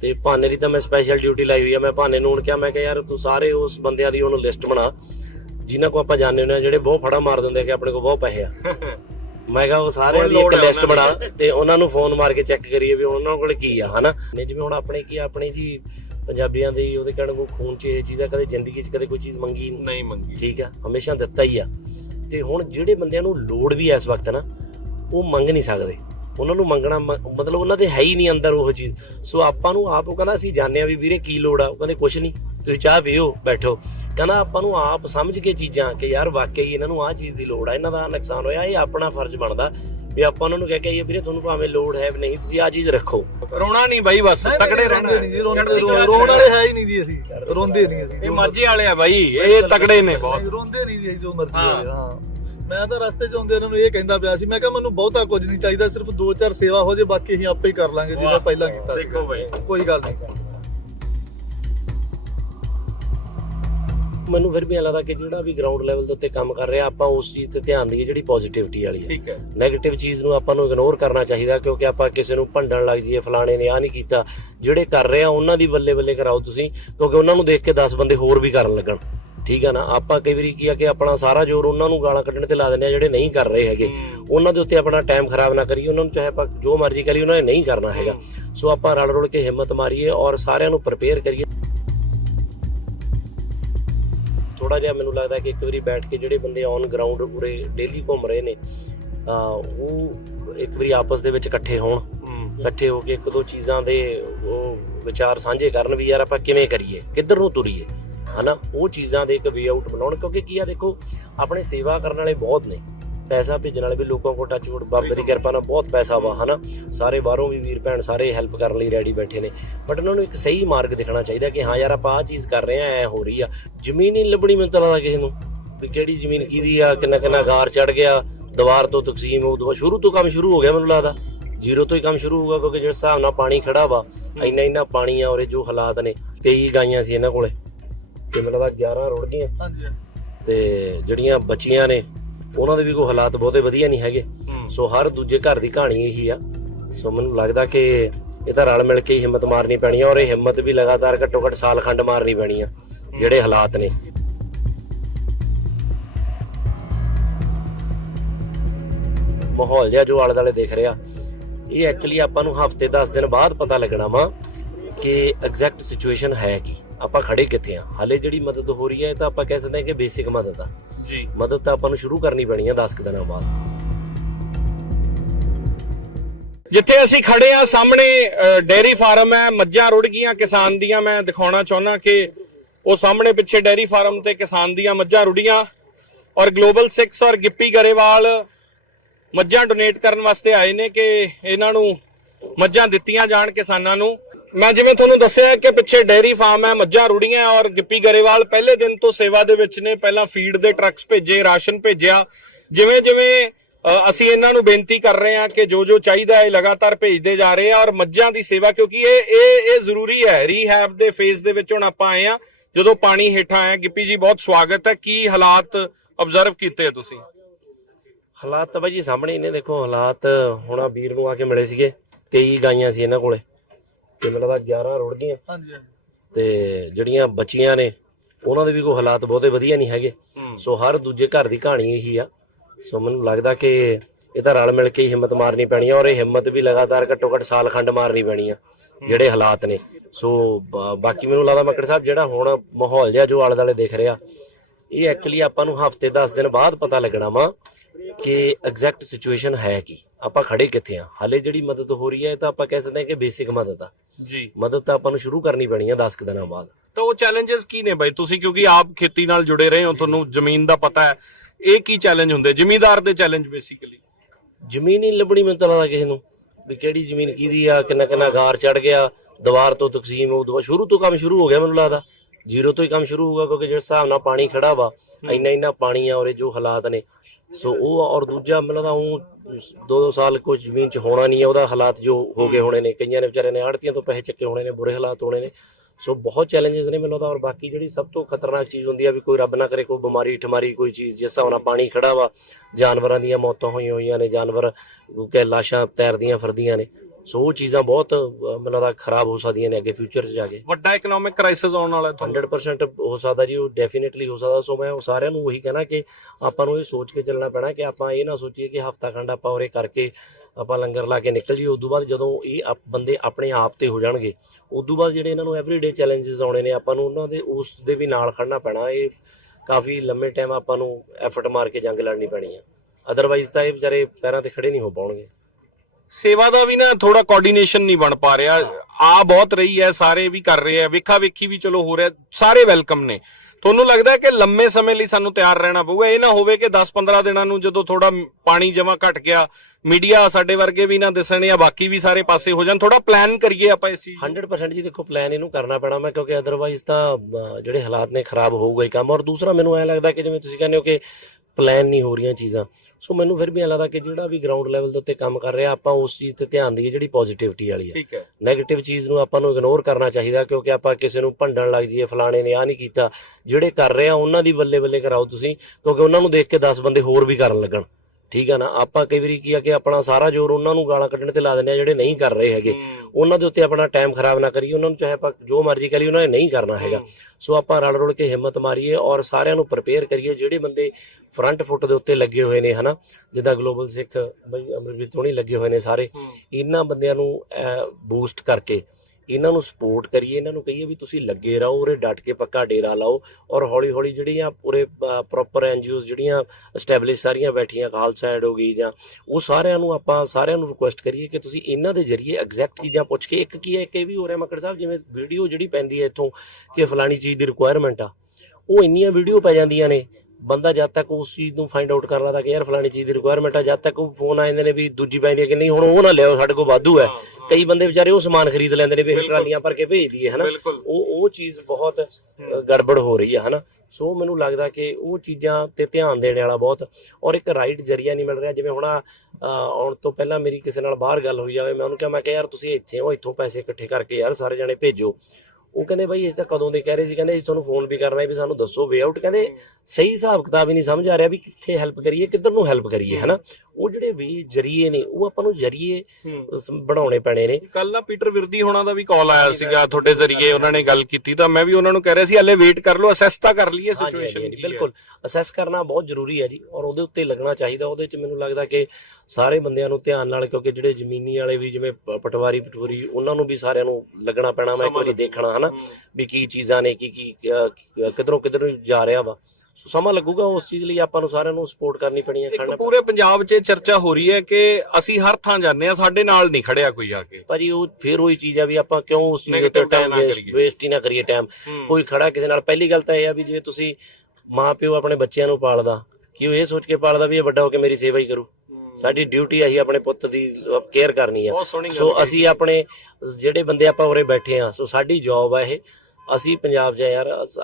ਤੇ ਭਾਨੇ ਦੀ ਤਾਂ ਮੈਂ ਸਪੈਸ਼ਲ ਡਿਊਟੀ ਲਾਈ ਹੋਈ ਆ। ਮੈਂ ਭਾਨੇ ਨੂੰ ਹੁਣ ਕਿਹਾ ਮੈਂ ਕਿਹਾ ਯਾਰ ਤੂੰ ਸਾਰੇ ਉਸ ਬੰਦਿਆਂ ਦੀ ਉਹਨੂੰ ਲਿਸਟ ਬਣਾ। ਜਿਨ੍ਹਾਂ ਕੋ ਆਪਾਂ ਜਾਣਦੇ ਹੁੰਦੇ ਆ ਜਿਹੜੇ ਬਹੁਤ ਫੜਾ ਮਾਰ ਦਿੰਦੇ ਆ ਕਿ ਆਪਣੇ ਕੋਲ ਬਹੁਤ ਪੈਸੇ ਆ। ਮੈਂ ਕਿਹਾ ਉਹ ਸਾਰਿਆਂ ਦੀ ਇੱਕ ਲਿਸਟ ਬਣਾ ਤੇ ਉਹਨਾਂ ਨੂੰ ਫੋਨ ਮਾਰ ਕੇ ਚੈੱਕ ਕਰੀਏ ਵੀ ਉਹਨਾਂ ਕੋਲ ਕੀ ਆ ਹਨਾ? ਨਹੀਂ ਜਿਵੇਂ ਹੁਣ ਆਪਣੇ ਕੀ ਆਪਣੀ ਜੀ ਪੰਜਾਬੀਆਂ ਦੀ ਉਹਦੇ ਕਹਿਣ ਨੂੰ ਖੂਨ ਚ ਇਹ ਚੀਜ਼ ਆ ਕਦੇ ਜ਼ਿੰਦਗੀ ਚ ਕਦੇ ਕੋਈ ਚੀਜ਼ ਮੰਗੀ ਨਹੀਂ ਨਹੀਂ ਮੰਗੀ। ਠੀਕ ਆ ਹਮੇਸ਼ਾ ਦਿੱਤਾ ਹੀ ਆ। ਤੇ ਹੁਣ ਜਿਹੜੇ ਬੰਦਿਆਂ ਨੂੰ ਲੋੜ ਵੀ ਐ ਇਸ ਵਕਤ ਨਾ ਉਹ ਮੰਗ ਨਹੀਂ ਸਕਦੇ। ਉਹਨਾਂ ਨੂੰ ਮੰਗਣਾ ਮ- ਮਤਲਬ ਉਹਨਾਂ ਦੇ ਹੈ ਹੀ ਨਹੀਂ ਅੰਦਰ ਉਹ ਚੀਜ਼। ਸੋ ਆਪਾਂ ਨੂੰ ਆਪ ਉਹ ਕਹਿੰਦਾ ਅਸੀਂ ਜਾਣਦੇ ਆ ਵੀ ਵੀਰੇ ਕੀ ਲੋੜ ਆ। ਉਹ ਕਹਿੰਦੇ ਕੁਛ ਨਹੀਂ ਤੁਸੀਂ ਚਾਹ ਪੀਓ ਬੈਠੋ। ਕਹਿੰਦਾ ਆਪਾਂ ਨੂੰ ਆਪ ਸਮਝ ਕੇ ਚੀਜ਼ਾਂ ਕਿ ਯਾਰ ਵਾਕਈ ਇਹਨਾਂ ਨੂੰ ਆਹ ਚੀਜ਼ ਦੀ ਲੋੜ ਆ ਇਹਨਾਂ ਦਾ ਆਹ ਨੁਕਸਾਨ ਹੋਇਆ ਇਹ ਆਪਣਾ ਫਰਜ਼ ਬਣਦਾ ਵੀ ਆਪਾਂ ਉਹਨਾਂ ਨੂੰ ਕਹਿ ਕੇ ਆਈਏ ਵੀਰੇ ਤੁਹਾਨੂੰ ਭਾਵੇਂ ਲੋੜ ਹੈ ਵੀ ਨਹੀਂ ਤੁਸੀਂ ਆਹ ਚੀਜ਼ ਰੱਖੋ। ਰੋਣਾ ਨਹੀਂ ਬਾਈ ਬਸ ਤਕੜੇ ਰਹਿਣਾ ਨਹੀਂ ਜੀ ਰੋਂਦੇ ਚੜ੍ਹਦੀ ਕਲਾ ਚ ਰੋਣ। ਵਾਲੇ ਹੈ ਹੀ ਨਹੀਂ ਜੀ ਅਸੀਂ ਰੋਂਦੇ ਨਹੀਂ ਅਸੀਂ ਇਹ ਮਾਝੇ ਵਾਲੇ ਆ ਬਾਈ ਇਹ ਤਕੜੇ ਨੇ ਬਹੁਤ। ਰੋਂਦੇ ਨਹੀਂ ਜੀ ਜੋ ਮਰਜ਼ੀ। ਹੋਵੇ ਹਾਂ। ਮੈਂ ਤਾਂ ਰਸਤੇ 'ਚ ਆਉਂਦੇ ਇਹਨਾਂ ਨੂੰ ਇਹ ਕਹਿੰਦਾ ਪਿਆ ਸੀ ਮੈਂ ਕਿਹਾ ਮੈਨੂੰ ਬਹੁਤਾ ਕੁਝ ਨਹੀਂ ਚਾਹੀਦਾ ਸਿਰਫ ਦੋ ਚਾਰ ਸੇਵਾ ਹੋ ਜੇ ਬਾਕੀ ਅਸੀਂ ਆਪੇ ਹੀ ਕਰ ਲਾਂਗੇ ਜਿਵੇਂ ਪਹਿਲਾਂ ਕੀਤਾ ਸੀ। ਦੇਖੋ ਬਾਈ। ਕੋਈ ਗੱਲ ਨਹੀਂ। ਮੈਨੂੰ ਫਿਰ ਵੀ ਐਂ ਲੱਗਦਾ ਕਿ ਜਿਹੜਾ ਵੀ ਗਰਾਊਂਡ ਲੈਵਲ ਦੇ ਉੱਤੇ ਕੰਮ ਕਰ ਰਿਹਾ ਆਪਾਂ ਉਸ ਚੀਜ਼ ਤੇ ਧਿਆਨ ਦਈਏ ਜਿਹੜੀ ਪੋਜ਼ਿਟਿਵਿਟੀ ਵਾਲੀ ਹੈ। ਠੀਕ ਹੈ। 네ਗੇਟਿਵ ਚੀਜ਼ ਨੂੰ ਆਪਾਂ ਨੂੰ ਇਗਨੋਰ ਕਰਨਾ ਚਾਹੀਦਾ ਕਿਉਂਕਿ ਆਪਾਂ ਕਿਸੇ ਨੂੰ ਭੰਡਣ ਲੱਗ ਜਾਈਏ ਫਲਾਣੇ ਨੇ ਆ ਨਹੀਂ ਕੀਤਾ। ਜਿਹੜੇ ਕਰ ਰਹੇ ਆ ਉਹਨਾਂ ਦੀ ਬੱਲੇ ਬੱਲੇ ਕਰਾਓ ਤੁਸੀਂ ਕਿਉਂਕਿ ਉਹਨਾਂ ਨੂੰ ਦੇਖ ਕੇ 10 ਬੰਦੇ ਹੋਰ ਵੀ ਕਰਨ ਲੱਗਣ। ਠੀਕ ਆ ਨਾ? ਆਪਾਂ ਕਈ ਵਾਰੀ ਕੀ ਆ ਕਿ ਆਪਣਾ ਸਾਰਾ ਜ਼ੋਰ ਉਹਨਾਂ ਨੂੰ ਗਾਲਾਂ ਕੱਢਣ ਤੇ ਲਾ ਦਿੰਦੇ ਆ ਜਿਹੜੇ ਨਹੀਂ ਕਰ ਰਹੇ ਹੈਗੇ। ਉਹਨਾਂ ਦੇ ਉੱਤੇ ਆਪਣਾ ਟਾਈਮ ਖਰਾਬ ਨਾ ਕਰੀਏ ਉਹਨਾਂ ਨੂੰ ਚਾਹੇ ਆਪਾਂ ਜੋ ਮਰਜ਼ੀ ਕਰੀਏ ਉਹਨਾਂ ਨੇ ਨਹੀਂ ਕਰਨਾ ਹੈਗਾ। ਸੋ ਆਪਾਂ ਰਲ ਰੁਲ ਕੇ ਹਿੰਮਤ ਮਾਰੀਏ ਔਰ ਸਾਰਿਆਂ ਨੂੰ ਪ੍ਰਪੇਅਰ ਕਰੀਏ। ਥੋੜਾ ਜਿਹਾ ਮੈਨੂੰ ਲੱਗਦਾ ਕਿ ਇੱਕ ਵਾਰੀ ਬੈਠ ਕੇ ਜਿਹੜੇ ਬੰਦੇ ਔਨ ਗਰਾਊਂਡ ਪੂਰੇ ਡੇਲੀ ਘੁੰਮ ਰਹੇ ਨੇ ਉਹ ਇੱਕ ਵਾਰੀ ਆਪਸ ਦੇ ਵਿੱਚ ਇਕੱਠੇ ਹੋਣ। ਇਕੱਠੇ ਹੋ ਕੇ ਇੱਕ ਦੋ ਚੀਜ਼ਾਂ ਦੇ ਉਹ ਵਿਚਾਰ ਸਾਂਝੇ ਕਰਨ ਵੀ ਯਾਰ ਆਪਾਂ ਕਿਵੇਂ ਕਰੀਏ ਕਿੱਧਰ ਨੂੰ ਤੁਰੀਏ। ਹਨਾ? ਉਹ ਚੀਜ਼ਾਂ ਦੇ ਇੱਕ ਵੇ ਆਊਟ ਬਣਾਉਣ, ਕਿਉਂਕਿ ਕੀ ਆ ਦੇਖੋ, ਆਪਣੇ ਸੇਵਾ ਕਰਨ ਵਾਲੇ ਬਹੁਤ ਨੇ। ਪੈਸਾ ਭੇਜਣ ਵਾਲੇ ਵੀ ਲੋਕਾਂ ਕੋਲ ਟੱਚ ਵੁੱਡ ਬਾਬੇ ਦੀ ਕਿਰਪਾ ਨਾਲ ਬਹੁਤ ਪੈਸਾ ਵਾ, ਹਨਾ? ਸਾਰੇ ਬਾਹਰੋਂ ਵੀ ਵੀਰ ਭੈਣ ਸਾਰੇ ਹੈਲਪ ਕਰਨ ਲਈ ਰੈਡੀ ਬੈਠੇ ਨੇ। ਬਟ ਉਹਨਾਂ ਨੂੰ ਇੱਕ ਸਹੀ ਮਾਰਗ ਦਿਖਣਾ ਚਾਹੀਦਾ ਕਿ ਹਾਂ ਯਾਰ, ਆਪਾਂ ਆਹ ਚੀਜ਼ ਕਰ ਰਹੇ ਆ ਐ ਹੋ ਰਹੀ ਆ। ਜ਼ਮੀਨ ਹੀ ਲੱਭਣੀ ਮੈਨੂੰ ਤਾਂ ਲੱਗਦਾ ਕਿਸੇ ਨੂੰ। ਵੀ ਕਿਹੜੀ ਜ਼ਮੀਨ ਕਿਹਦੀ ਆ, ਕਿੰਨਾ ਕਿੰਨਾ ਗਾਰ ਚੜ ਗਿਆ, ਦੀਵਾਰ ਤੋਂ ਤਕਸੀਮ ਉਹ ਤੋਂ ਸ਼ੁਰੂ ਤੋਂ ਕੰਮ ਸ਼ੁਰੂ ਹੋ ਗਿਆ ਮੈਨੂੰ ਲੱਗਦਾ। ਜ਼ੀਰੋ ਤੋਂ ਹੀ ਕੰਮ ਸ਼ੁਰੂ ਹੋਊਗਾ, ਕਿਉਂਕਿ ਜਿਸ ਹਿਸਾਬ ਨਾਲ ਪਾਣੀ ਖੜਾ ਵਾ, ਇੰਨਾ ਇੰਨਾ ਪਾਣੀ ਆ ਔਰ ਇਹ ਜੋ ਹਾਲਾਤ ਨੇ 23 ਗਾਈਆਂ ਸੀ ਇਹਨਾਂ ਕੋਲੇ। ਤੇ ਮੈਨੂੰ ਲੱਗਦਾ 11 ਰੁੜ ਗਈਆਂ। ਹਾਂਜੀ। ਤੇ ਜਿਹੜੀਆਂ ਬੱਚੀਆਂ ਨੇ ਉਹਨਾਂ ਦੇ ਵੀ ਕੋਈ ਹਾਲਾਤ ਬਹੁਤੇ ਵਧੀਆ ਨਹੀਂ ਹੈਗੇ। ਸੋ ਹਰ ਦੂਜੇ ਘਰ ਦੀ ਕਹਾਣੀ ਇਹੀ ਆ। ਸੋ ਮੈਨੂੰ ਲੱਗਦਾ ਕਿ ਇਹ ਤਾਂ ਰਲ ਮਿਲ ਕੇ ਹੀ ਹਿੰਮਤ ਮਾਰਨੀ ਪੈਣੀ ਆ ਔਰ ਇਹ ਹਿੰਮਤ ਵੀ ਲਗਾਤਾਰ ਘੱਟੋ ਘੱਟ ਸਾਲ ਖੰਡ ਮਾਰਨੀ ਪੈਣੀ ਆ ਜਿਹੜੇ ਹਾਲਾਤ ਨੇ। ਮਾਹੌਲ ਜਿਹਾ ਜੋ ਆਲੇ ਦੁਆਲੇ ਦੇਖ ਰਿਹਾ। ਇਹ ਐਕਚੁਅਲੀ ਆਪਾਂ ਨੂੰ ਹਫ਼ਤੇ 10 ਦਿਨ ਬਾਅਦ ਪਤਾ ਲੱਗਣਾ ਵਾ ਕਿ ਐਗਜ਼ੈਕਟ ਸਿਚੁਏਸ਼ਨ ਹੈ ਕੀ। ਆਪਾਂ ਖੜੇ ਕਿੱਥੇ ਆ? ਹਾਲੇ ਜਿਹੜੀ ਮਦਦ ਹੋ ਰਹੀ ਹੈ ਇਹ ਤਾਂ ਆਪਾਂ ਕਹਿ ਸਕਦੇ ਹਾਂ ਕਿ ਬੇਸਿਕ ਮਦਦ ਆ। ਜੀ। ਮਦਦ ਤਾਂ ਆਪਾਂ ਨੂੰ ਸ਼ੁਰੂ ਕਰਨੀ ਪੈਣੀ ਆ 10 ਕੁ ਦਿਨਾਂ ਬਾਅਦ। ਜਿੱਥੇ ਅਸੀਂ ਖੜੇ ਆ ਸਾਹਮਣੇ ਅ, ਡੇਅਰੀ ਫਾਰਮ ਹੈ ਮੱਝਾਂ ਰੁੜ ਗਈਆਂ ਕਿਸਾਨ ਦੀਆਂ ਮੈਂ ਦਿਖਾਉਣਾ ਚਾਹੁੰਦਾ ਕਿ ਉਹ ਸਾਹਮਣੇ ਪਿੱਛੇ ਡੇਅਰੀ ਫਾਰਮ ਤੇ ਕਿਸਾਨ ਦੀਆਂ ਮੱਝਾਂ ਰੁੜੀਆਂ ਔਰ ਗਲੋਬਲ 6 ਔਰ ਗਿੱਪੀ ਗਰੇਵਾਲ ਮੱਝਾਂ ਡੋਨੇਟ ਕਰਨ ਵਾਸਤੇ ਆਏ ਨੇ ਕਿ ਇਹਨਾਂ ਨੂੰ ਮੱਝਾਂ ਦਿੱਤੀਆਂ ਜਾਣ ਕਿਸਾਨਾਂ ਨੂੰ। ਮੈਂ ਜਿਵੇਂ ਤੁਹਾਨੂੰ ਦੱਸਿਆ ਕਿ ਪਿੱਛੇ ਡੇਅਰੀ ਫਾਰਮ ਹੈ, ਮੱਝਾਂ ਰੁੜੀਆਂ ਔਰ ਗਿੱਪੀ ਗਰੇਵਾਲ ਪਹਿਲੇ ਦਿਨ ਤੋਂ ਸੇਵਾ ਦੇ ਵਿੱਚ ਨੇ, ਪਹਿਲਾਂ ਫੀਡ ਦੇ ਟਰੱਕਸ ਭੇਜੇ, ਰਾਸ਼ਨ ਭੇਜਿਆ। ਜਿਵੇਂ ਜਿਵੇਂ ਅਸੀਂ ਇਹਨਾਂ ਨੂੰ ਬੇਨਤੀ ਕਰ ਰਹੇ ਹਾਂ ਕਿ ਜੋ ਜੋ ਚਾਹੀਦਾ ਹੈ ਲਗਾਤਾਰ ਭੇਜਦੇ ਜਾ ਰਹੇ ਆ ਔਰ ਮੱਝਾਂ ਦੀ ਸੇਵਾ, ਕਿਉਂਕਿ ਇਹ ਇਹ ਇਹ ਜ਼ਰੂਰੀ ਹੈ। ਰੀਹੈਬ ਦੇ ਫੇਜ਼ ਦੇ ਵਿੱਚ ਹੁਣ ਆਪਾਂ ਆਏ ਆ ਜਦੋਂ ਪਾਣੀ ਹੇਠਾਂ ਆਇਆ, ਗਿੱਪੀ ਜੀ, ਬਹੁਤ ਸਵਾਗਤ ਹੈ। ਕੀ ਹਾਲਾਤ ਅਬਜ਼ਰਵ ਕੀਤੇ ਤੁਸੀਂ? ਹਾਲਾਤ ਤਾਂ ਬਾਈ ਜੀ ਸਾਹਮਣੇ ਹੀ ਦੇਖੋ, ਹਾਲਾਤ ਹੁਣ ਆ ਵੀਰ ਨੂੰ ਆ ਕੇ ਮਿਲੇ ਸੀਗੇ। 23 ਗਾਈਆਂ ਸੀ ਇਹਨਾਂ ਕੋਲੇ। ਤੇ ਮੈਨੂੰ ਲੱਗਦਾ 11 ਰੁੜ ਗਈਆਂ ਹਾਂਜੀ। ਤੇ ਜਿਹੜੀਆਂ ਬੱਚੀਆਂ ਨੇ ਉਹਨਾਂ ਦੇ ਵੀ ਕੋਈ ਹਾਲਾਤ ਬਹੁਤੇ ਵਧੀਆ ਨਹੀਂ ਹੈਗੇ। ਸੋ ਹਰ ਦੂਜੇ ਘਰ ਦੀ ਕਹਾਣੀ ਇਹੀ ਆ। ਸੋ ਮੈਨੂੰ ਲੱਗਦਾ ਕਿ ਇਹ ਤਾਂ ਰਲ ਮਿਲ ਕੇ ਹੀ ਹਿੰਮਤ ਮਾਰਨੀ ਪੈਣੀ ਆ ਔਰ ਇਹ ਹਿੰਮਤ ਵੀ ਲਗਾਤਾਰ ਘੱਟੋ ਘੱਟ ਸਾਲ ਖੰਡ ਮਾਰਨੀ ਪੈਣੀ ਆ ਜਿਹੜੇ ਹਾਲਾਤ ਨੇ। ਸੋ ਬਾ- ਬਾਕੀ ਮੈਨੂੰ ਲੱਗਦਾ ਮੱਕੜ ਸਾਹਿਬ ਜਿਹੜਾ ਹੁਣ ਮਾਹੌਲ ਜਿਹਾ ਜੋ ਆਲੇ ਦੁਆਲੇ ਦੇਖ ਰਿਹਾ ਇਹ ਐਕਚੁਅਲੀ ਆਪਾਂ ਨੂੰ ਹਫ਼ਤੇ 10 ਦਿਨ ਬਾਅਦ ਪਤਾ ਲੱਗਣਾ ਵਾ ਕਿ ਐਗਜ਼ੈਕਟ ਸਿਚੁਏਸ਼ਨ ਹੈ ਕੀ। ਆਪਾਂ ਖੜੇ ਕਿੱਥੇ ਆ? ਹਾਲੇ ਜਿਹੜੀ ਮਦਦ ਹੋ ਰਹੀ ਹੈ ਇਹ ਤਾਂ ਆਪਾਂ ਕਹਿ ਸਕਦੇ ਹਾਂ ਕਿ ਬੇਸਿਕ ਮਦਦ ਆ। ਜੀ। ਮਦਦ ਤਾਂ ਆਪਾਂ ਨੂੰ ਸ਼ੁਰੂ ਕਰਨੀ ਪੈਣੀ ਆ 10 ਕੁ ਦਿਨਾਂ ਬਾਅਦ। ਤਾਂ ਉਹ ਚੈਲੰਜਸ ਕੀ ਨੇ ਬਾਈ? ਤੁਸੀਂ ਕਿਉਂਕਿ ਆਪ ਖੇਤੀ ਨਾਲ ਜੁੜੇ ਰਹੇ ਹੋ ਤੁਹਾਨੂੰ ਜ਼ਮੀਨ ਦਾ ਪਤਾ ਹੈ। ਇਹ ਕੀ ਚੈਲੰਜ ਹੁੰਦੇ? ਜ਼ਿਮੀਂਦਾਰ ਦੇ ਚੈਲੰਜ ਬੇਸਿਕਲੀ ਜ਼ਮੀਨ ਹੀ ਲੱਭਣੀ ਮੈਨੂੰ ਤਾਂ ਲੱਗਦਾ ਕਿਸੇ ਨੂੰ। ਵੀ ਕਿਹੜੀ ਜ਼ਮੀਨ ਕਿਹਦੀ ਆ ਕਿੰਨਾ ਕਿੰਨਾ ਗਾਰ ਚੜ ਗਿਆ ਦੀਵਾਰ ਤੋਂ ਤਕਸੀਮ ਉਹ ਤੋਂ ਸ਼ੁਰੂ ਤੋਂ ਕੰਮ ਸ਼ੁਰੂ ਹੋ ਗਿਆ ਮੈਨੂੰ ਲੱਗਦਾ। ਜ਼ੀਰੋ ਤੋਂ ਹੀ ਕੰਮ ਸ਼ੁਰੂ ਹੋਊਗਾ ਕਿਉਂਕਿ ਜਿਸ ਹਿਸਾਬ ਨਾਲ ਪਾਣੀ ਖੜਾ ਵਾ ਇੰਨਾ ਇੰਨਾ ਪਾਣੀ ਆ ਔਰ ਇਹ ਜੋ ਹਾਲਾਤ ਨੇ ਸੋ ਉਹ ਔਰ ਦੂਜਾ ਮੈਨੂੰ ਲੱਗਦਾ ਉਹ ਦੋ ਦੋ ਸਾਲ ਕੁਝ ਜ਼ਮੀਨ 'ਚ ਹੋਣਾ ਨਹੀਂ ਹੈ, ਉਹਦਾ ਹਾਲਾਤ ਜੋ ਹੋ ਗਏ ਹੋਣੇ ਨੇ, ਕਈਆਂ ਨੇ ਵਿਚਾਰਿਆਂ ਨੇ ਆੜਤੀਆਂ ਤੋਂ ਪੈਸੇ ਚੱਕੇ ਹੋਣੇ ਨੇ, ਬੁਰੇ ਹਾਲਾਤ ਹੋਣੇ ਨੇ। ਸੋ ਬਹੁਤ ਚੈਲੰਜਸ ਨੇ ਮੈਨੂੰ ਤਾਂ ਔਰ ਬਾਕੀ ਜਿਹੜੀ ਸਭ ਤੋਂ ਖਤਰਨਾਕ ਚੀਜ਼ ਹੁੰਦੀ ਆ ਵੀ ਕੋਈ ਰੱਬ ਨਾ ਕਰੇ, ਕੋਈ ਬਿਮਾਰੀ ਠਮਾਰੀ, ਕੋਈ ਚੀਜ਼ ਜਿਸ ਹਿਸਾਬ ਨਾਲ ਪਾਣੀ ਖੜਾ ਵਾ, ਜਾਨਵਰਾਂ ਦੀਆਂ ਮੌਤਾਂ ਹੋਈਆਂ ਹੋਈਆਂ ਨੇ, ਜਾਨਵਰ ਕਿ ਲਾਸ਼ਾਂ ਤੈਰਦੀਆਂ ਫਿਰਦੀਆਂ ਨੇ। ਸੋ ਉਹ ਚੀਜ਼ਾਂ ਬਹੁਤ ਮੈਨੂੰ ਲੱਗਦਾ ਖਰਾਬ ਹੋ ਸਕਦੀਆਂ ਨੇ ਅੱਗੇ ਫਿਊਚਰ 'ਚ ਜਾ ਕੇ। ਵੱਡਾ ਇਕਨੋਮਿਕ ਕ੍ਰਾਈਸਿਸ ਆਉਣ ਵਾਲਾ ਹੈ ਤੁਹਾਨੂੰ? 100% ਹੋ ਸਕਦਾ ਜੀ ਉਹ ਡੈਫੀਨਿਟਲੀ ਹੋ ਸਕਦਾ। ਸੋ ਮੈਂ ਉਹ ਸਾਰਿਆਂ ਨੂੰ ਉਹੀ ਕਹਿਣਾ ਕਿ ਆਪਾਂ ਨੂੰ ਇਹ ਸੋਚ ਕੇ ਚੱਲਣਾ ਪੈਣਾ ਕਿ ਆਪਾਂ ਇਹ ਨਾ ਸੋਚੀਏ ਕਿ ਹਫਤਾ ਖੰਡ ਆਪਾਂ ਉਰੇ ਕਰਕੇ ਆਪਾਂ ਲੰਗਰ ਲਾ ਕੇ ਨਿਕਲ ਜਾਈਏ। ਉਦੋਂ ਬਾਅਦ ਜਦੋਂ ਇਹ ਬੰਦੇ ਆਪਣੇ ਆਪ ਤੇ ਹੋ ਜਾਣਗੇ ਉਦੋਂ ਬਾਅਦ ਜਿਹੜੇ ਇਹਨਾਂ ਨੂੰ ਐਵਰੀਡੇ ਚੈਲੰਜਸ ਆਉਣੇ ਨੇ ਆਪਾਂ ਨੂੰ ਉਹਨਾਂ ਦੇ ਉਸ ਦੇ ਵੀ ਨਾਲ ਖੜਨਾ ਪੈਣਾ। ਇਹ ਕਾਫੀ ਲੰਮੇ ਟਾਈਮ ਆਪਾਂ ਨੂੰ ਐਫਰਟ ਮਾਰ ਕੇ ਜੰਗ ਲੜਨੀ ਪੈਣੀ ਆ। ਅਦਰਵਾਈਜ਼ ਤਾਂ ਇਹ ਵਿਚਾਰੇ ਪੈਰਾਂ ਤੇ ਖੜੇ ਨਹੀਂ ਹੋ ਪਾਉਣਗੇ। ਸੇਵਾ ਦਾ ਵੀ ਨਾ ਥੋੜਾ ਕੋਆਰਡੀਨੇਸ਼ਨ ਨਹੀਂ ਬਣ ਪਾ ਰਿਹਾ। ਆ ਬਹੁਤ ਰਹੀ ਹੈ, ਸਾਰੇ ਵੀ ਕਰ ਰਹੇ ਆ ਵੇਖਾ ਵੇਖੀ ਵੀ ਚਲੋ ਹੋ ਰਿਹਾ, ਸਾਰੇ ਵੈਲਕਮ ਨੇ। ਤੁਹਾਨੂੰ ਲੱਗਦਾ ਕਿ ਲੰਮੇ ਸਮੇਂ ਲਈ ਸਾਨੂੰ ਤਿਆਰ ਰਹਿਣਾ ਪਊਗਾ? ਇਹ ਨਾ ਹੋਵੇ ਕਿ 10-15 ਦਿਨਾਂ ਨੂੰ ਜਦੋਂ ਥੋੜਾ ਪਾਣੀ ਜਮਾ ਘਟ ਗਿਆ ਮੀਡੀਆ ਸਾਡੇ ਵਰਗੇ ਵੀ ਨਾ ਦਿਸਣ ਜਾਂ ਬਾਕੀ ਵੀ ਸਾਰੇ ਪਾਸੇ ਹੋ ਜਾਣ, ਥੋੜਾ ਪਲਾਨ ਕਰੀਏ ਆਪਾਂ ਇਸ ਚੀਜ਼ 100% ਜੀ ਦੇਖੋ ਪਲਾਨ ਇਹਨੂੰ ਕਰਨਾ ਪੈਣਾ ਮੈਂ, ਕਿਉਂਕਿ ਅਦਰਵਾਈਜ਼ ਤਾਂ ਜਿਹੜੇ ਹਾਲਾਤ ਨੇ ਖਰਾਬ ਹੋਊਗਾ ਹੀ ਕੰਮ। ਔਰ ਦੂਸਰਾ, ਮੈਨੂੰ ਐ ਲੱਗਦਾ ਕਿ ਜਿਵੇਂ ਤੁਸੀਂ ਕਹਿੰਦੇ ਹੋ ਕਿ ਪਲਾਨ ਨਹੀਂ ਹੋ ਰਹੀਆਂ ਚੀਜ਼ਾਂ। ਸੋ ਮੈਨੂੰ ਫਿਰ ਵੀ ਐ ਲੱਗਦਾ ਕਿ ਜਿਹੜਾ ਵੀ ਗਰਾਊਂਡ ਲੈਵਲ ਦੇ ਉੱਤੇ ਕੰਮ ਕਰ ਰਿਹਾ ਆਪਾਂ ਉਸ ਚੀਜ਼ ਤੇ ਧਿਆਨ ਦਈਏ ਜਿਹੜੀ ਪੋਜ਼ਿਟਿਵਿਟੀ ਵਾਲੀ ਹੈ ਠੀਕ ਹੈ। ਨੈਗੇਟਿਵ ਚੀਜ਼ ਨੂੰ ਆਪਾਂ ਨੂੰ ਇਗਨੋਰ ਕਰਨਾ ਚਾਹੀਦਾ ਕਿਉਂਕਿ ਆਪਾਂ ਕਿਸੇ ਨੂੰ ਭੰਡਣ ਲੱਗ ਜਾਈਏ ਫਲਾਣੇ ਨੇ ਆ ਨਹੀਂ ਕੀਤਾ। ਜਿਹੜੇ ਕਰ ਰਹੇ ਆ ਉਹਨਾਂ ਦੀ ਬੱਲੇ ਬੱਲੇ ਕਰਾਓ ਤੁਸੀਂ ਕਿਉਂਕਿ ਉਹਨਾਂ ਨੂੰ ਦੇਖ ਕੇ 10 ਬੰਦੇ ਹੋਰ ਵੀ ਕਰਨ ਲੱਗਣ। ਠੀਕ ਆ ਨਾ? ਆਪਾਂ ਕਈ ਵਾਰੀ ਕੀ ਆ ਕਿ ਆਪਣਾ ਸਾਰਾ ਜ਼ੋਰ ਉਹਨਾਂ ਨੂੰ ਗਾਲਾਂ ਕੱਢਣ ਤੇ ਲਾ ਦਿੰਦੇ ਆ ਜਿਹੜੇ ਨਹੀਂ ਕਰ ਰਹੇ ਹੈਗੇ। ਉਹਨਾਂ ਦੇ ਉੱਤੇ ਆਪਣਾ ਟਾਈਮ ਖਰਾਬ ਨਾ ਕਰੀਏ ਉਹਨਾਂ ਨੂੰ ਚਾਹੇ ਆਪਾਂ ਜੋ ਮਰਜ਼ੀ ਕਰੀਏ ਉਹਨਾਂ ਨੇ ਨਹੀਂ ਕਰਨਾ ਹੈਗਾ। ਸੋ ਆਪਾਂ ਰਲ ਰੁਲ ਕੇ ਹਿੰਮਤ ਮਾਰੀਏ ਔਰ ਸਾਰਿਆਂ ਨੂੰ ਪ੍ਰਪੇਅਰ ਕਰੀਏ ਜਿਹੜੇ ਬੰਦੇ ਫਰੰਟ ਫੁੱਟ ਦੇ ਉੱਤੇ ਲੱਗੇ ਹੋਏ ਨੇ ਹਨਾ? ਜਿੱਦਾਂ ਗਲੋਬਲ ਸਿੱਖ ਬਈ ਅਮਰਜੀਤ ਹੋਣੀ ਲੱਗੇ ਹੋਏ ਨੇ ਸਾਰੇ। ਇਹਨਾਂ ਬੰਦਿਆਂ ਨੂੰ ਬੂਸਟ ਕਰਕੇ ਇਹਨਾਂ ਨੂੰ ਸਪੋਰਟ ਕਰੀਏ ਇਹਨਾਂ ਨੂੰ ਕਹੀਏ ਵੀ ਤੁਸੀਂ ਲੱਗੇ ਰਹੋ ਉਰੇ ਡਟ ਕੇ ਪੱਕਾ ਡੇਰਾ ਲਾਓ ਔਰ ਹੌਲੀ ਹੌਲੀ ਜਿਹੜੀਆਂ ਪੂਰੇ ਪ੍ਰੋਪਰ ਐਨਜੀਓਜ਼ ਜਿਹੜੀਆਂ ਐਸਟੈਬਲਿਸ਼ ਸਾਰੀਆਂ ਬੈਠੀਆਂ ਖਾਲਸਾ ਐਡ ਹੋ ਗਈ ਜਾਂ ਉਹ ਸਾਰਿਆਂ ਨੂੰ ਆਪਾਂ ਸਾਰਿਆਂ ਨੂੰ ਰਿਕੁਐਸਟ ਕਰੀਏ ਕਿ ਤੁਸੀਂ ਇਹਨਾਂ ਦੇ ਜਰੀਏ ਐਗਜ਼ੈਕਟ ਚੀਜ਼ਾਂ ਪੁੱਛ ਕੇ ਇੱਕ ਕੀ ਹੈ ਇੱਕ ਇਹ ਵੀ ਹੋ ਰਿਹਾ ਮੱਕੜ ਸਾਹਿਬ ਜਿਵੇਂ ਵੀਡੀਓ ਜਿਹੜੀ ਪੈਂਦੀ ਹੈ ਇੱਥੋਂ ਕਿ ਫਲਾਣੀ ਚੀਜ਼ ਦੀ ਰਿਕੁਆਇਰਮੈਂਟ ਆ ਉਹ ਇੰਨੀਆਂ ਵੀਡੀਓ ਪੈ ਜਾਂਦੀਆਂ ਨੇ ਬੰਦਾ ਜਦ ਤੱਕ ਉਸ ਚੀਜ਼ ਨੂੰ ਫਾਈਂਡ ਆਊਟ ਕਰ ਲਾਦਾ ਕਿ ਯਾਰ ਫਲਾਣੀ ਚੀਜ਼ ਦੀ ਰਿਕੁਆਇਰਮੈਂਟ ਆ ਜਦ ਤੱਕ ਉਹ ਫੋਨ ਆ ਜਾਂਦੇ ਨੇ ਵੀ ਦੂਜੀ ਹੈ ਕਿ ਨਹੀਂ ਹੁਣ ਉਹ ਨਾ ਲਿਆਓ ਸਾਡੇ ਕੋਲ ਵਾਧੂ ਹੈ। ਕਈ ਬੰਦੇ ਵਿਚਾਰੇ ਉਹ ਸਮਾਨ ਖਰੀਦ ਲੈਂਦੇ ਨੇ ਵੀ ਇਹ। ਟਰਾਲੀਆਂ ਭਰ ਕੇ ਭੇਜ ਦਈਏ ਹਨਾ? ਉਹ ਉਹ ਚੀਜ਼ ਬਹੁਤ ਗੜਬੜ ਹੋ ਰਹੀ ਹੈ ਹਨਾ? ਸੋ ਮੈਨੂੰ ਲੱਗਦਾ ਕਿ ਉਹ ਚੀਜ਼ਾਂ ਤੇ ਧਿਆਨ ਦੇਣ ਵਾਲਾ ਬਹੁਤ। ਔਰ ਇੱਕ ਰਾਈਟ ਜਰੀਆ ਨਹੀਂ ਮਿਲ ਰਿਹਾ ਜਿਵੇਂ ਹੁਣ ਆਉਣ ਤੋਂ ਪਹਿਲਾਂ ਮੇਰੀ ਕਿਸੇ ਨਾਲ ਬਾਹਰ ਗੱਲ ਹੋਈ ਜਾਵੇ ਮੈਂ ਉਹਨੂੰ ਕਿਹਾ ਮੈਂ ਕਿਹਾ ਯਾਰ ਤੁਸੀਂ ਇੱਥੇ ਹੋ ਇੱਥੋਂ ਪੈਸੇ ਇਕੱਠੇ ਕਰਕੇ ਯਾਰ ਸਾਰੇ ਜਣੇ ਭੇਜੋ। ਉਹ ਕਹਿੰਦੇ ਬਾਈ ਇਸ ਤਾਂ ਕਦੋਂ ਦੇ ਕਹਿ ਰਹੇ ਸੀ ਕਹਿੰਦੇ ਅਸੀਂ ਤੁਹਾਨੂੰ ਫੋਨ ਵੀ ਕਰਨਾ ਹੈ ਵੀ ਸਾਨੂੰ ਦੱਸੋ ਵੇ ਆਊਟ ਕਹਿੰਦੇ ਸਹੀ ਹਿਸਾਬ ਕਿਤਾਬ ਹੀ ਨਹੀਂ ਸਮਝ ਆ ਰਿਹਾ ਵੀ ਕਿੱਥੇ ਹੈਲਪ ਕਰੀਏ ਕਿੱਧਰ ਨੂੰ ਹੈਲਪ ਕਰੀਏ ਹਨਾ? ਉਹ ਜਿਹੜੇ ਵੀ ਜਰੀਏ ਨੇ ਉਹ ਆਪਾਂ ਨੂੰ ਜਰੀਏ ਬਣਾਉਣੇ ਪੈਣੇ ਨੇ। ਕੱਲ ਨਾ ਪੀਟਰ ਵਿਰਦੀ ਹੋਣਾ ਦਾ ਵੀ ਕਾਲ ਆਇਆ ਸੀਗਾ ਤੁਹਾਡੇ ਜ਼ਰੀਏ ਉਹਨਾਂ ਨੇ ਗੱਲ ਕੀਤੀ ਤਾਂ ਮੈਂ ਵੀ ਉਹਨਾਂ ਨੂੰ ਕਹਿ ਰਿਹਾ ਸੀ ਹਲੇ ਵੇਟ ਕਰ ਲਓ ਅਸੈਸ ਤਾਂ ਕਰ ਲਈਏ ਸਿਚੁਏਸ਼ਨ ਹਾਂਜੀ, ਬਿਲਕੁਲ। ਅਸੈਸ ਕਰਨਾ ਬਹੁਤ ਜ਼ਰੂਰੀ ਹੈ ਜੀ ਔਰ ਉਹਦੇ ਉੱਤੇ ਲੱਗਣਾ ਚਾਹੀਦਾ ਉਹਦੇ ਚ ਮੈਨੂੰ ਲੱਗਦਾ ਕਿ ਸਾਰੇ ਬੰਦਿਆਂ ਨੂੰ ਧਿਆਨ ਨਾਲ ਕਿਉਂਕਿ ਜਿਹੜੇ ਜ਼ਮੀਨੀ ਵਾਲੇ ਵੀ ਜਿਵੇਂ ਪਟਵਾਰੀ ਪਟਵਾਰੀ ਉਹਨਾਂ ਨੂੰ ਵੀ ਸਾਰਿਆਂ ਨੂੰ ਲੱਗਣਾ ਪੈਣਾ ਮੈਂ ਇੱਕ ਵਾਰੀ ਦੇਖਣਾ ਹਨਾ ਵੀ ਕੀ ਚੀਜ਼ਾਂ ਨੇ ਕੀ ਕੀ ਕਿੱਧਰੋਂ ਕਿੱਧਰ ਜਾ ਰਿਹਾ ਵਾ। ਸੋ ਸਮਾਂ ਲੱਗੂਗਾ ਉਸ ਚੀਜ਼ ਲਈ ਆਪਾਂ ਨੂੰ ਸਾਰਿਆਂ ਨੂੰ ਸਪੋਰਟ ਕਰਨੀ ਪੈਣੀ ਹੈ ਖੜਨਾ ਪੂਰੇ ਪੰਜਾਬ 'ਚ ਚਰਚਾ ਹੋ ਰਹੀ ਹੈ ਕਿ ਅਸੀਂ ਹਰ ਥਾਂ ਜਾਂਦੇ ਆ ਸਾਡੇ ਨਾਲ ਨਹੀਂ ਖੜਿਆ ਕੋਈ ਆ ਕੇ। ਭਾਜੀ ਉਹ ਫੇਰ ਉਹੀ ਚੀਜ਼ ਆ ਵੀ ਆਪਾਂ ਕਿਉਂ ਉਸ ਚੀਜ਼ ਤੇ ਟਾਈਮ। ਵੇਸਟ ਹੀ ਨਾ ਕਰੀਏ ਟਾਈਮ ਕੋਈ ਖੜਾ ਕਿਸੇ ਨਾਲ ਪਹਿਲੀ ਗੱਲ ਤਾਂ ਇਹ ਆ ਵੀ ਜੇ ਤੁਸੀਂ ਮਾਂ ਪਿਓ ਆਪਣੇ ਬੱਚਿਆਂ ਨੂੰ ਪਾਲਦਾ ਕਿ ਉਹ ਇਹ ਸੋਚ ਕੇ ਪਾਲਦਾ ਵੀ ਇਹ ਵੱਡਾ ਹੋ ਕੇ ਮੇਰੀ ਸੇਵਾ ਹੀ ਕਰੂ। ਸਾਡੀ ਡਿਊਟੀ ਆਹੀ ਆਪਣੇ ਪੁੱਤ ਦੀ ਕੇਅਰ ਕਰਨੀ ਆ ਸੋ। ਅਸੀਂ ਆਪਣੇ ਜਿਹੜੇ ਬੰਦੇ ਆਪਾਂ ਉਰੇ ਬੈਠੇ ਆ ਸੋ ਸਾਡੀ ਜੌਬ ਆ ਇਹ ਅਸੀਂ ਪੰਜਾਬ 'ਚ ਯਾਰ ਅਸ-